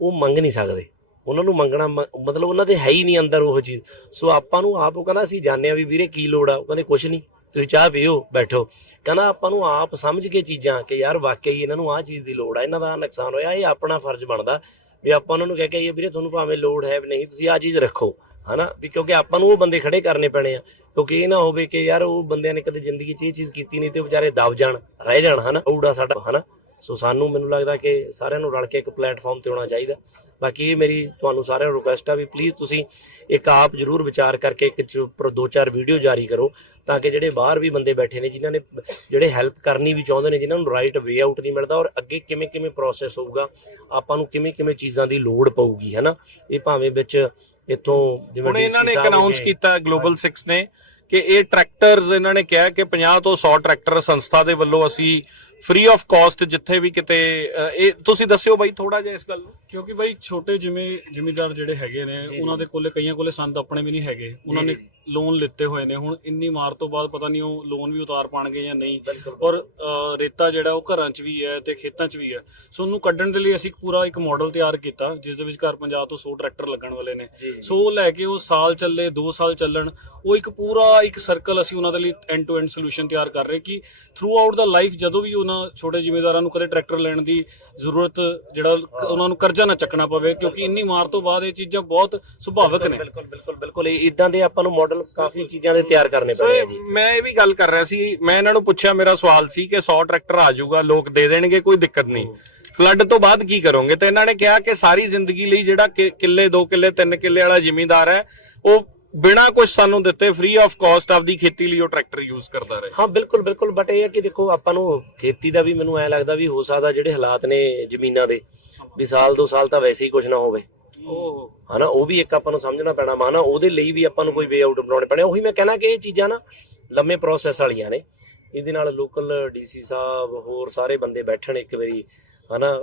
ਉਹ ਮੰਗ ਨਹੀਂ ਸਕਦੇ। ਉਹਨਾਂ ਨੂੰ ਮੰਗਣਾ ਮ- ਮਤਲਬ ਉਹਨਾਂ ਦੇ ਹੈ ਹੀ ਨਹੀਂ ਅੰਦਰ ਉਹ ਚੀਜ਼। ਸੋ ਆਪਾਂ ਨੂੰ ਆਪ ਉਹ ਕਹਿੰਦਾ, ਅਸੀਂ ਜਾਣਦੇ ਵੀ ਵੀਰੇ ਕੀ ਲੋੜ ਆ। ਉਹ ਕਹਿੰਦੇ, ਕੁਛ ਨਹੀਂ, ਤੁਸੀਂ ਚਾਹ ਪੀਓ, ਬੈਠੋ। ਕਹਿੰਦਾ, ਆਪਾਂ ਨੂੰ ਆਪ ਸਮਝ ਕੇ ਚੀਜ਼ਾਂ ਕਿ ਯਾਰ ਵਾਕਈ ਇਹਨਾਂ ਨੂੰ ਆਹ ਚੀਜ਼ ਦੀ ਲੋੜ ਆ, ਇਹਨਾਂ ਦਾ ਆਹ ਨੁਕਸਾਨ ਹੋਇਆ, ਇਹ ਆਪਣਾ ਫਰਜ਼ ਬਣਦਾ। ਵੀ ਆਪਾਂ ਉਹਨਾਂ ਨੂੰ ਕਹਿ ਕੇ ਆਈਏ, ਵੀਰੇ, ਤੁਹਾਨੂੰ ਭਾਵੇਂ ਲੋੜ ਹੈ ਵੀ ਨਹੀਂ, ਤੁਸੀਂ ਆਹ ਚੀਜ਼ ਰੱਖੋ। ਹਨਾ? ਵੀ ਕਿਉਂਕਿ ਆਪਾਂ ਨੂੰ ਉਹ ਬੰਦੇ ਖੜੇ ਕਰਨੇ ਪੈਣੇ ਆ। ਕਿਉਂਕਿ ਇਹ ਨਾ ਹੋਵੇ ਕਿ ਯਾਰ ਉਹ ਬੰਦਿਆਂ ਨੇ ਕਦੇ ਜ਼ਿੰਦਗੀ 'ਚ ਇਹ ਚੀਜ਼ ਕੀਤੀ ਨਹੀਂ ਤੇ ਉਹ ਵਿਚਾਰੇ ਦਬ ਜਾਣ, ਰਹਿ ਜਾਣ, ਹਨਾ? ਊੜਾ ਸਾਡਾ, ਹਨਾ? ਸੋ ਸਾਨੂੰ ਮੈਨੂੰ ਲੱਗਦਾ ਕਿ ਸਾਰਿਆਂ ਨੂੰ ਰਲ ਕੇ ਇੱਕ ਪਲੇਟਫਾਰਮ ਤੇ ਹੋਣਾ ਚਾਹੀਦਾ। ਬਾਕੀ ਇਹ ਮੇਰੀ ਤੁਹਾਨੂੰ ਸਾਰਿਆਂ ਨੂੰ ਰਿਕੁਐਸਟ ਆ ਵੀ ਪਲੀਜ਼ ਤੁਸੀਂ ਇੱਕ ਆਪ ਜਰੂਰ ਵਿਚਾਰ ਕਰਕੇ ਇੱਕ ਦੋ ਚਾਰ ਵੀਡੀਓ ਜਾਰੀ ਕਰੋ ਤਾਂ ਕਿ ਜਿਹੜੇ ਬਾਹਰ ਵੀ ਬੰਦੇ ਬੈਠੇ ਨੇ ਜਿਨ੍ਹਾਂ ਨੇ ਜਿਹੜੇ ਹੈਲਪ ਕਰਨੀ ਵੀ ਚਾਹੁੰਦੇ ਨੇ ਜਿਨ੍ਹਾਂ ਨੂੰ ਰਾਈਟ ਵੇ ਆਊਟ ਨਹੀਂ ਮਿਲਦਾ ਔਰ ਅੱਗੇ ਕਿਵੇਂ ਕਿਵੇਂ ਪ੍ਰੋਸੈਸ ਹੋਊਗਾ ਆਪਾਂ ਨੂੰ ਕਿਵੇਂ ਕਿਵੇਂ ਚੀਜ਼ਾਂ ਦੀ ਲੋੜ ਪਊਗੀ ਹੈਨਾ? ਇਹ ਭਾਵੇਂ ਵਿੱਚ ਇੱਥੋਂ ਜਿਵੇਂ ਹੁਣ ਇਹਨਾਂ ਨੇ ਅਨਾਉਂਸ ਕੀਤਾ ਗਲੋਬਲ 6 ਨੇ ਕਿ ਇਹ ਟਰੈਕਟਰਸ ਇਹਨਾਂ ਨੇ ਕਿਹਾ ਕਿ 50 ਤੋਂ 100 ਟਰੈਕਟਰ ਸੰਸਥਾ ਦੇ ਵੱਲੋਂ ਅਸੀਂ ਫ੍ਰੀ ਆਫ ਕਾਸਟ ਜਿੱਥੇ ਵੀ ਕਿਤੇ ਇਹ ਤੁਸੀਂ ਦੱਸਿਓ ਬਾਈ ਥੋੜਾ ਜਿਹਾ ਇਸ ਗੱਲ ਨੂੰ। ਕਿਉਂਕਿ ਬਾਈ ਛੋਟੇ ਜਿਵੇਂ ਜ਼ਿਮੀਂਦਾਰ ਜਿਹੜੇ ਹੈਗੇ ਨੇ ਉਹਨਾਂ ਦੇ ਕੋਲੇ ਕਈਆਂ ਕੋਲੇ ਸੰਦ ਆਪਣੇ ਵੀ ਨਹੀਂ ਹੈਗੇ। ਉਹਨਾਂ ਨੇ ਲੋਨ ਲਿੱਤੇ ਹੋਏ ਨੇ। ਹੁਣ ਇੰਨੀ ਮਾਰ ਤੋਂ ਬਾਅਦ ਪਤਾ ਨਹੀਂ ਉਹ ਲੋਨ ਵੀ ਉਤਾਰ ਪਾਣਗੇ ਜਾਂ ਨਹੀਂ। ਔਰ ਰੇਤਾ ਜਿਹੜਾ ਉਹ ਘਰਾਂ 'ਚ ਵੀ ਹੈ ਤੇ ਖੇਤਾਂ 'ਚ ਵੀ ਹੈ। ਸੋ ਉਹਨੂੰ ਕੱਢਣ ਦੇ ਲਈ ਅਸੀਂ ਪੂਰਾ ਇੱਕ ਮਾਡਲ ਤਿਆਰ ਕੀਤਾ ਜਿਸ ਦੇ ਵਿੱਚ ਘਰ 50 ਤੋਂ 100 ਟਰੈਕਟਰ ਲੱਗਣ ਵਾਲੇ ਨੇ। ਸੋ ਉਹ ਲੈ ਕੇ ਉਹ ਸਾਲ ਚੱਲੇ 2 ਸਾਲ ਚੱਲਣ ਉਹ ਇੱਕ ਪੂਰਾ ਇੱਕ ਸਰਕਲ ਅਸੀਂ ਉਹਨਾਂ ਦੇ ਲਈ ਐਂਡ ਟੂ ਐਂਡ ਸੋਲੂਸ਼ਨ ਤਿਆਰ ਕਰ ਰਹੇ ਕਿ ਥਰੂ ਆਊਟ ਦਾ ਲਾਈਫ ਜਦੋਂ ਵੀ ਉਹਨਾਂ ਛੋਟੇ ਜ਼ਿਮੀਂਦਾਰਾਂ ਨੂੰ ਕਦੇ ਟਰੈਕਟਰ ਲੈਣ ਦੀ ਜ਼ਰੂਰਤ ਜਿਹੜਾ ਉਹਨਾਂ ਨੂੰ ਕਰਜ਼ਾ ਨਾ ਚੱਕਣਾ ਪਵੇ ਕਿਉਂਕਿ ਇੰਨੀ ਮਾਰ ਤੋਂ ਬਾਅਦ ਇਹ ਚੀਜ਼ਾਂ ਬਹੁਤ ਸੁਭਾਵਿਕ ਨੇ। ਬਿਲਕੁਲ ਬਿਲਕੁਲ ਬਿਲਕੁਲ। ਇਦਾਂ ਦੇ ਆਪਾਂ ਨੂੰ ਮਾਡਲ ਕਾਫੀ ਚੀਜ਼ਾਂ ਦੇ ਤਿਆਰ ਕਰਨੇ ਪੈਣੇ ਆ ਜੀ। ਮੈਂ ਇਹ ਵੀ ਗੱਲ ਕਰ ਰਿਹਾ ਸੀ ਮੈਂ ਇਹਨਾਂ ਨੂੰ ਪੁੱਛਿਆ ਮੇਰਾ ਸਵਾਲ ਸੀ ਕਿ 100 ਟਰੈਕਟਰ ਆ ਜਾਊਗਾ ਲੋਕ ਦੇ ਦੇਣਗੇ ਕੋਈ ਦਿੱਕਤ ਨਹੀਂ। ਫਲੱਡ ਤੋਂ ਬਾਅਦ ਕੀ ਕਰੋਗੇ? ਤੇ ਇਹਨਾਂ ਨੇ ਕਿਹਾ ਕਿ ਸਾਰੀ ਜ਼ਿੰਦਗੀ ਲਈ ਜਿਹੜਾ ਕਿੱਲੇ 2 ਕਿੱਲੇ 3 ਕਿੱਲੇ ਵਾਲਾ ਜ਼ਿਮੀਂਦਾਰ ਹੈ ਉਹ ਬਿਨਾ ਕੁਝ ਸਾਨੂੰ ਦਿੱਤੇ ਫ੍ਰੀ ਆਫ ਕਾਸਟ ਆਪਦੀ ਖੇਤੀ ਲਈ ਉਹ ਟਰੈਕਟਰ ਯੂਜ਼ ਕਰਦਾ ਰਹੇ। ਹਾਂ ਬਿਲਕੁਲ ਬਿਲਕੁਲ। ਬਟ ਇਹ ਹੈ ਕਿ ਦੇਖੋ ਆਪਾਂ ਨੂੰ ਖੇਤੀ ਦਾ ਵੀ ਮੈਨੂੰ ਐ ਲੱਗਦਾ ਵੀ ਹੋ ਸਕਦਾ ਜਿਹੜੇ ਹਾਲਾਤ ਨੇ ਜ਼ਮੀਨਾਂ ਦੇ ਵੀ ਸਾਲ ਦੋ ਸਾਲ ਤਾਂ ਵੈਸੇ ਹੀ ਕੁਝ ਨਾ ਹੋਵੇ। ਉਹ ਹਨਾ ਉਹ ਵੀ ਇੱਕ ਆਪਾਂ ਨੂੰ ਸਮਝਣਾ ਪੈਣਾ ਮਾਨਾ ਉਹਦੇ ਲਈ ਵੀ ਆਪਾਂ ਨੂੰ ਕੋਈ ਵੇ ਆਊਟ ਬਣਾਉਣੇ ਪੈਣੇ। ਉਹੀ ਮੈਂ ਕਹਿਣਾ ਕਿ ਇਹ ਚੀਜ਼ਾਂ ਨਾ ਲੰਮੇ ਪ੍ਰੋਸੈਸ ਵਾਲੀਆਂ ਨੇ। ਇਹਦੇ ਨਾਲ ਲੋਕਲ ਡੀਸੀ ਸਾਹਿਬ ਹੋਰ ਸਾਰੇ ਬੰਦੇ ਬੈਠਣ ਇੱਕ ਵਾਰੀ। ਹਨਾ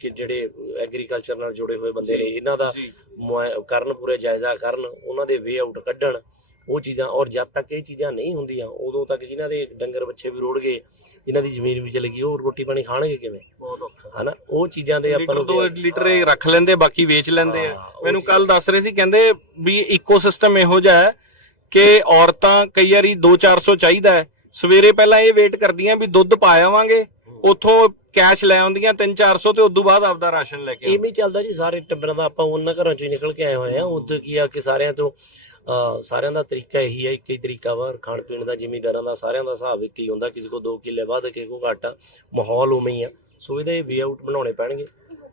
ਕਿ ਜਿਹੜੇ ਐਗਰੀਕਲਚਰ ਨਾਲ ਜੁੜੇ ਹੋਏ ਬੰਦੇ ਨੇ ਇਹਨਾਂ ਦਾ ਕਰਨ ਪੂਰੇ ਜਾਇਜ਼ਾ ਕਰਨ ਉਹਨਾਂ ਦੇ ਵੇ ਆਊਟ ਕੱਢਣ ਉਹ ਚੀਜ਼ਾਂ ਔਰ ਜਦ ਤੱਕ ਇਹ ਚੀਜ਼ਾਂ ਨਹੀਂ ਹੁੰਦੀਆਂ ਉਦੋਂ ਤੱਕ ਜਿਨ੍ਹਾਂ ਦੇ ਡੰਗਰ ਬੱਚੇ ਵੀ ਰੋੜ ਗਏ ਜਿਨ੍ਹਾਂ ਦੀ ਜ਼ਮੀਨ ਵੀ ਚਲੇ ਗਈ ਉਹ ਰੋਟੀ ਪਾਣੀ ਖਾਣਗੇ ਕਿਵੇਂ? ਬਹੁਤ ਔਖਾ। ਹਨਾ ਉਹ ਚੀਜ਼ਾਂ ਦੇ ਆਪਾਂ ਨੂੰ ਦੋ ਲੀਟਰ ਇਹ ਰੱਖ ਲੈਂਦੇ ਬਾਕੀ ਵੇਚ ਲੈਂਦੇ ਆ। ਮੈਨੂੰ ਕੱਲ ਦੱਸ ਰਹੇ ਸੀ ਕਹਿੰਦੇ ਵੀ ਇਕੋਸਿਸਟਮ ਇਹੋ ਜਿਹਾ ਹੈ ਕਿ ਔਰਤਾਂ ਕਈ ਵਾਰੀ 2-400 ਚਾਹੀਦਾ ਹੈ। ਸਵੇਰੇ ਪਹਿਲਾਂ ਇਹ ਵੇਟ ਕਰਦੀਆਂ ਵੀ ਦੁੱਧ ਪਾ ਆਵਾਂਗੇ ਉਥੋਂ ਕੈਸ਼ ਲੈ ਆਉਂਦੀਆਂ 3-400 ਤੇ ਉਦੋਂ ਬਾਅਦ ਆਪਦਾ ਰਾਸ਼ਨ ਲੈ ਕੇ ਆਉਂਦੀਆਂ। ਇਵੇਂ ਹੀ ਚੱਲਦਾ ਜੀ ਸਾਰੇ ਟੱਬਰਾਂ ਦਾ ਆਪਾਂ ਉਹਨਾਂ ਘਰਾਂ ਚੋਂ ਹੀ ਨਿਕਲ ਕੇ ਆਏ ਹੋਏ ਆ ਉੱਥੇ ਕੀ ਆ ਕਿ ਸਾਰਿਆਂ ਤੋਂ ਅਹ, ਸਾਰਿਆਂ ਦਾ ਤਰੀਕਾ ਇਹੀ ਹੈ ਇੱਕ ਹੀ ਤਰੀਕਾ ਵਾ। ਖਾਣ ਪੀਣ ਦਾ ਜ਼ਿਮੀਂਦਾਰਾਂ ਦਾ ਸਾਰਿਆਂ ਦਾ ਹਿਸਾਬ ਇੱਕ ਹੀ ਹੁੰਦਾ ਕਿਸੇ ਕੋ 2 ਕਿੱਲੇ ਵੱਧ ਕਿਸੇ ਕੋ ਘੱਟ ਆ। ਮਾਹੌਲ ਉਵੇਂ ਹੀ ਆ। ਸੋ ਇਹਦੇ ਵੇ ਆਊਟ ਬਣਾਉਣੇ ਪੈਣਗੇ।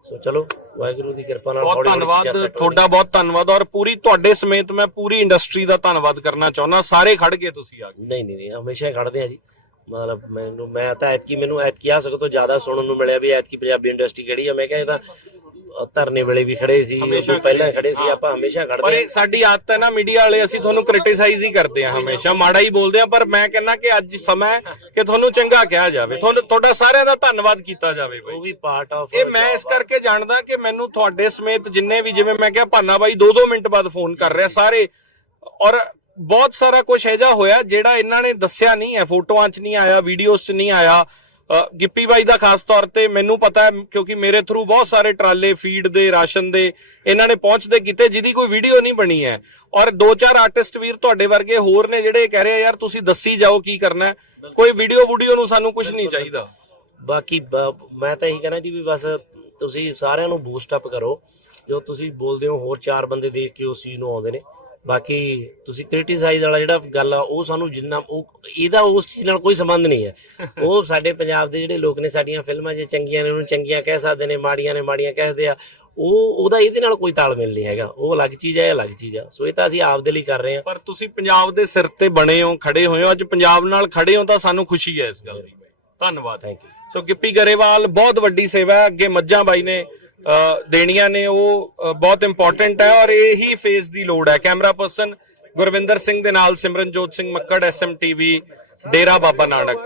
ਸੋ ਚਲੋ ਵਾਹਿਗੁਰੂ ਦੀ ਕਿਰਪਾ ਨਾਲ ਬਹੁਤ ਹੌਲੀ-ਹੌਲੀ ਧੰਨਵਾਦ ਚੀਜ਼ਾਂ set ਤੁਹਾਡਾ ਬਹੁਤ ਧੰਨਵਾਦ ਔਰ ਪੂਰੀ ਤੁਹਾਡੇ ਸਮੇਤ ਮੈਂ ਪੂਰੀ ਇੰਡਸਟਰੀ ਦਾ ਧੰਨਵਾਦ ਕਰਨਾ ਚਾਹੁੰਦਾ। ਸਾਰੇ ਖੜ ਗਏ ਤੁਸੀਂ ਆ ਕੇ। ਨਹੀਂ ਨਹੀਂ ਨਹੀਂ ਹਮੇਸ਼ਾ ਹੀ ਖੜਦੇ ਆ ਜੀ। ਮਤਲਬ ਮੈਨੂੰ ਮੈਂ ਤਾਂ ਐਤਕੀ ਮੈਨੂੰ ਐਤਕੀ ਆ ਸਕ ਤੋਂ ਜ਼ਿਆਦਾ ਸੁਣਨ ਨੂੰ ਮਿਲਿਆ ਵੀ ਐਤਕੀ ਪੰਜਾਬੀ ਇੰਡਸਟਰੀ ਕਿਹੜੀ ਆ। ਮੈਂ ਕਿਹਾ ਇਹ ਤਾਂ ਧਰਨੇ ਵੇਲੇ ਵੀ ਖੜੇ ਸੀ ਉਦੋਂ ਪਹਿਲਾਂ ਖੜੇ ਸੀ। ਆਪਾਂ ਹਮੇਸ਼ਾ ਪਰ ਖੜਦੇ ਇਹ ਸਾਡੀ ਆਦਤ ਹੈ ਨਾ ਮੀਡੀਆ ਵਾਲੇ ਅਸੀਂ ਤੁਹਾਨੂੰ ਕ੍ਰਿਟਿਸਾਈਜ਼ ਹੀ ਕਰਦੇ ਹਾਂ ਹਮੇਸ਼ਾ। ਮਾੜਾ ਹੀ ਬੋਲਦੇ ਹਾਂ ਪਰ ਮੈਂ ਕਹਿੰਦਾ ਕਿ ਅੱਜ ਸਮਾਂ ਹੈ ਕਿ ਤੁਹਾਨੂੰ ਚੰਗਾ ਕਿਹਾ ਜਾਵੇ। ਤੁਹਾਨੂੰ ਤੁਹਾਡਾ ਸਾਰਿਆਂ ਦਾ ਧੰਨਵਾਦ ਕੀਤਾ ਜਾਵੇ ਉਹ ਬਾਈ ਵੀ ਪਾਰਟ ਆਫ ਇਹ ਮੈਂ ਇਸ ਕਰਕੇ ਜਾਣਦਾ ਕਿ ਮੈਨੂੰ ਤੁਹਾਡੇ ਸਮੇਤ ਜਿੰਨੇ ਵੀ ਜਿਵੇਂ ਮੈਂ ਕਿਹਾ ਭਾਨਾ ਬਾਈ 2-2 ਮਿੰਟ ਬਾਅਦ ਫੋਨ ਕਰ ਰਿਹਾ ਸਾਰੇ। ਔਰ ਬਹੁਤ ਸਾਰਾ ਕੁਝ ਇਹੋ ਜਿਹਾ ਹੋਇਆ ਜਿਹੜਾ ਇਹਨਾਂ ਨੇ ਦੱਸਿਆ ਨਹੀਂ ਹੈ ਫੋਟੋਆਂ 'ਚ ਨਹੀਂ ਆਇਆ ਵੀਡੀਓਜ਼ 'ਚ ਨਹੀਂ ਆਇਆ। ਗਿੱਪੀ ਬਾਈ ਦਾ ਖਾਸ ਤੌਰ ਤੇ ਮੈਨੂੰ ਪਤਾ ਹੈ ਕਿਉਂਕਿ ਮੇਰੇ ਥਰੂ ਬਹੁਤ ਸਾਰੇ ਟਰਾਲੇ ਫੀਡ ਦੇ ਰਾਸ਼ਨ ਦੇ ਇਹਨਾਂ ਨੇ ਪਹੁੰਚਦੇ ਕੀਤੇ ਜਿਹਦੀ ਕੋਈ ਵੀਡੀਓ ਨਹੀਂ ਬਣੀ ਹੈ। ਔਰ ਦੋ ਚਾਰ ਆਰਟਿਸਟ ਵੀਰ ਤੁਹਾਡੇ ਵਰਗੇ ਹੋਰ ਨੇ ਜਿਹੜੇ ਕਹਿ ਰਹੇ ਯਾਰ ਤੁਸੀਂ ਦੱਸੀ ਜਾਓ ਕੀ ਕਰਨਾ। ਕੋਈ ਵੀਡੀਓ ਵੀਡੀਓ ਨੂੰ ਸਾਨੂੰ ਕੁਝ ਨਹੀਂ ਚਾਹੀਦਾ। ਬਾਕੀ ਮੈਂ ਤਾਂ ਇਹੀ ਕਹਿਣਾ ਜੀ ਵੀ ਬਸ ਤੁਸੀਂ ਸਾਰਿਆਂ ਨੂੰ ਬੂਸਟ ਅਪ ਕਰੋ। ਜੋ ਤੁਸੀਂ ਬੋਲਦੇ ਹੋ ਹੋਰ ਚਾਰ ਬੰਦੇ ਦੇਖ ਕੇ ਉਸ ਚੀਜ਼ ਨੂੰ ਆਉਂਦੇ ਨੇ। ਬਾਕੀ ਤੁਸੀਂ ਕ੍ਰਿਟਿਸਾਈਜ਼ ਵਾਲਾ ਜਿਹੜਾ ਗੱਲ ਆ ਉਹ ਸਾਨੂੰ ਜਿੰਨਾ ਉਹ ਇਹਦਾ ਉਸ ਚੀਜ਼ ਨਾਲ ਕੋਈ ਸੰਬੰਧ ਨਹੀਂ ਹੈ। ਉਹ ਸਾਡੇ ਪੰਜਾਬ ਦੇ ਜਿਹੜੇ ਲੋਕ ਨੇ ਸਾਡੀਆਂ ਫਿਲਮਾਂ ਜੇ ਚੰਗੀਆਂ ਨੇ ਉਹਨੂੰ ਚੰਗੀਆਂ ਕਹਿ ਸਕਦੇ ਨੇ ਮਾੜੀਆਂ ਨੇ ਮਾੜੀਆਂ ਕਹਿਦੇ ਆ ਉਹ ਉਹਦਾ ਇਹਦੇ ਨਾਲ ਕੋਈ ਤਾਲਮੇਲ ਨਹੀਂ ਹੈਗਾ। ਉਹ ਅਲੱਗ ਚੀਜ਼ ਹੈ ਇਹ ਅਲੱਗ ਚੀਜ਼ ਆ। ਸੋ ਇਹ ਤਾਂ ਅਸੀਂ ਆਪਦੇ ਲਈ ਕਰ ਰਹੇ ਹਾਂ। ਪਰ ਤੁਸੀਂ ਪੰਜਾਬ ਦੇ ਸਿਰ ਤੇ ਬਣੇ ਹੋ ਖੜੇ ਹੋਏ ਹੋ ਅੱਜ ਪੰਜਾਬ ਨਾਲ ਖੜੇ ਹੋ ਤਾਂ ਸਾਨੂੰ ਖੁਸ਼ੀ ਹੈ ਇਸ ਗੱਲ ਦੀ। ਧੰਨਵਾਦ। Thank you so Gippy Grewal ਬਹੁਤ ਵੱਡੀ ਸੇਵਾ ਅੱਗੇ ਮੱਝਾਂ ਬਾਈ ਨੇ ਦੇਣੀਆਂ ਨੇ, ਉਹ ਬਹੁਤ ਇੰਪੋਰਟੈਂਟ ਹੈ ਔਰ ਇਹੀ ਫੇਸ ਦੀ ਲੋੜ ਹੈ। ਕੈਮਰਾ ਪਰਸਨ ਗੁਰਵਿੰਦਰ ਸਿੰਘ ਦੇ ਨਾਲ ਸਿਮਰਨਜੋਤ ਸਿੰਘ ਮੱਕੜ ਐਸਐਮ ਟੀਵੀ ਡੇਰਾ ਬਾਬਾ ਨਾਨਕ।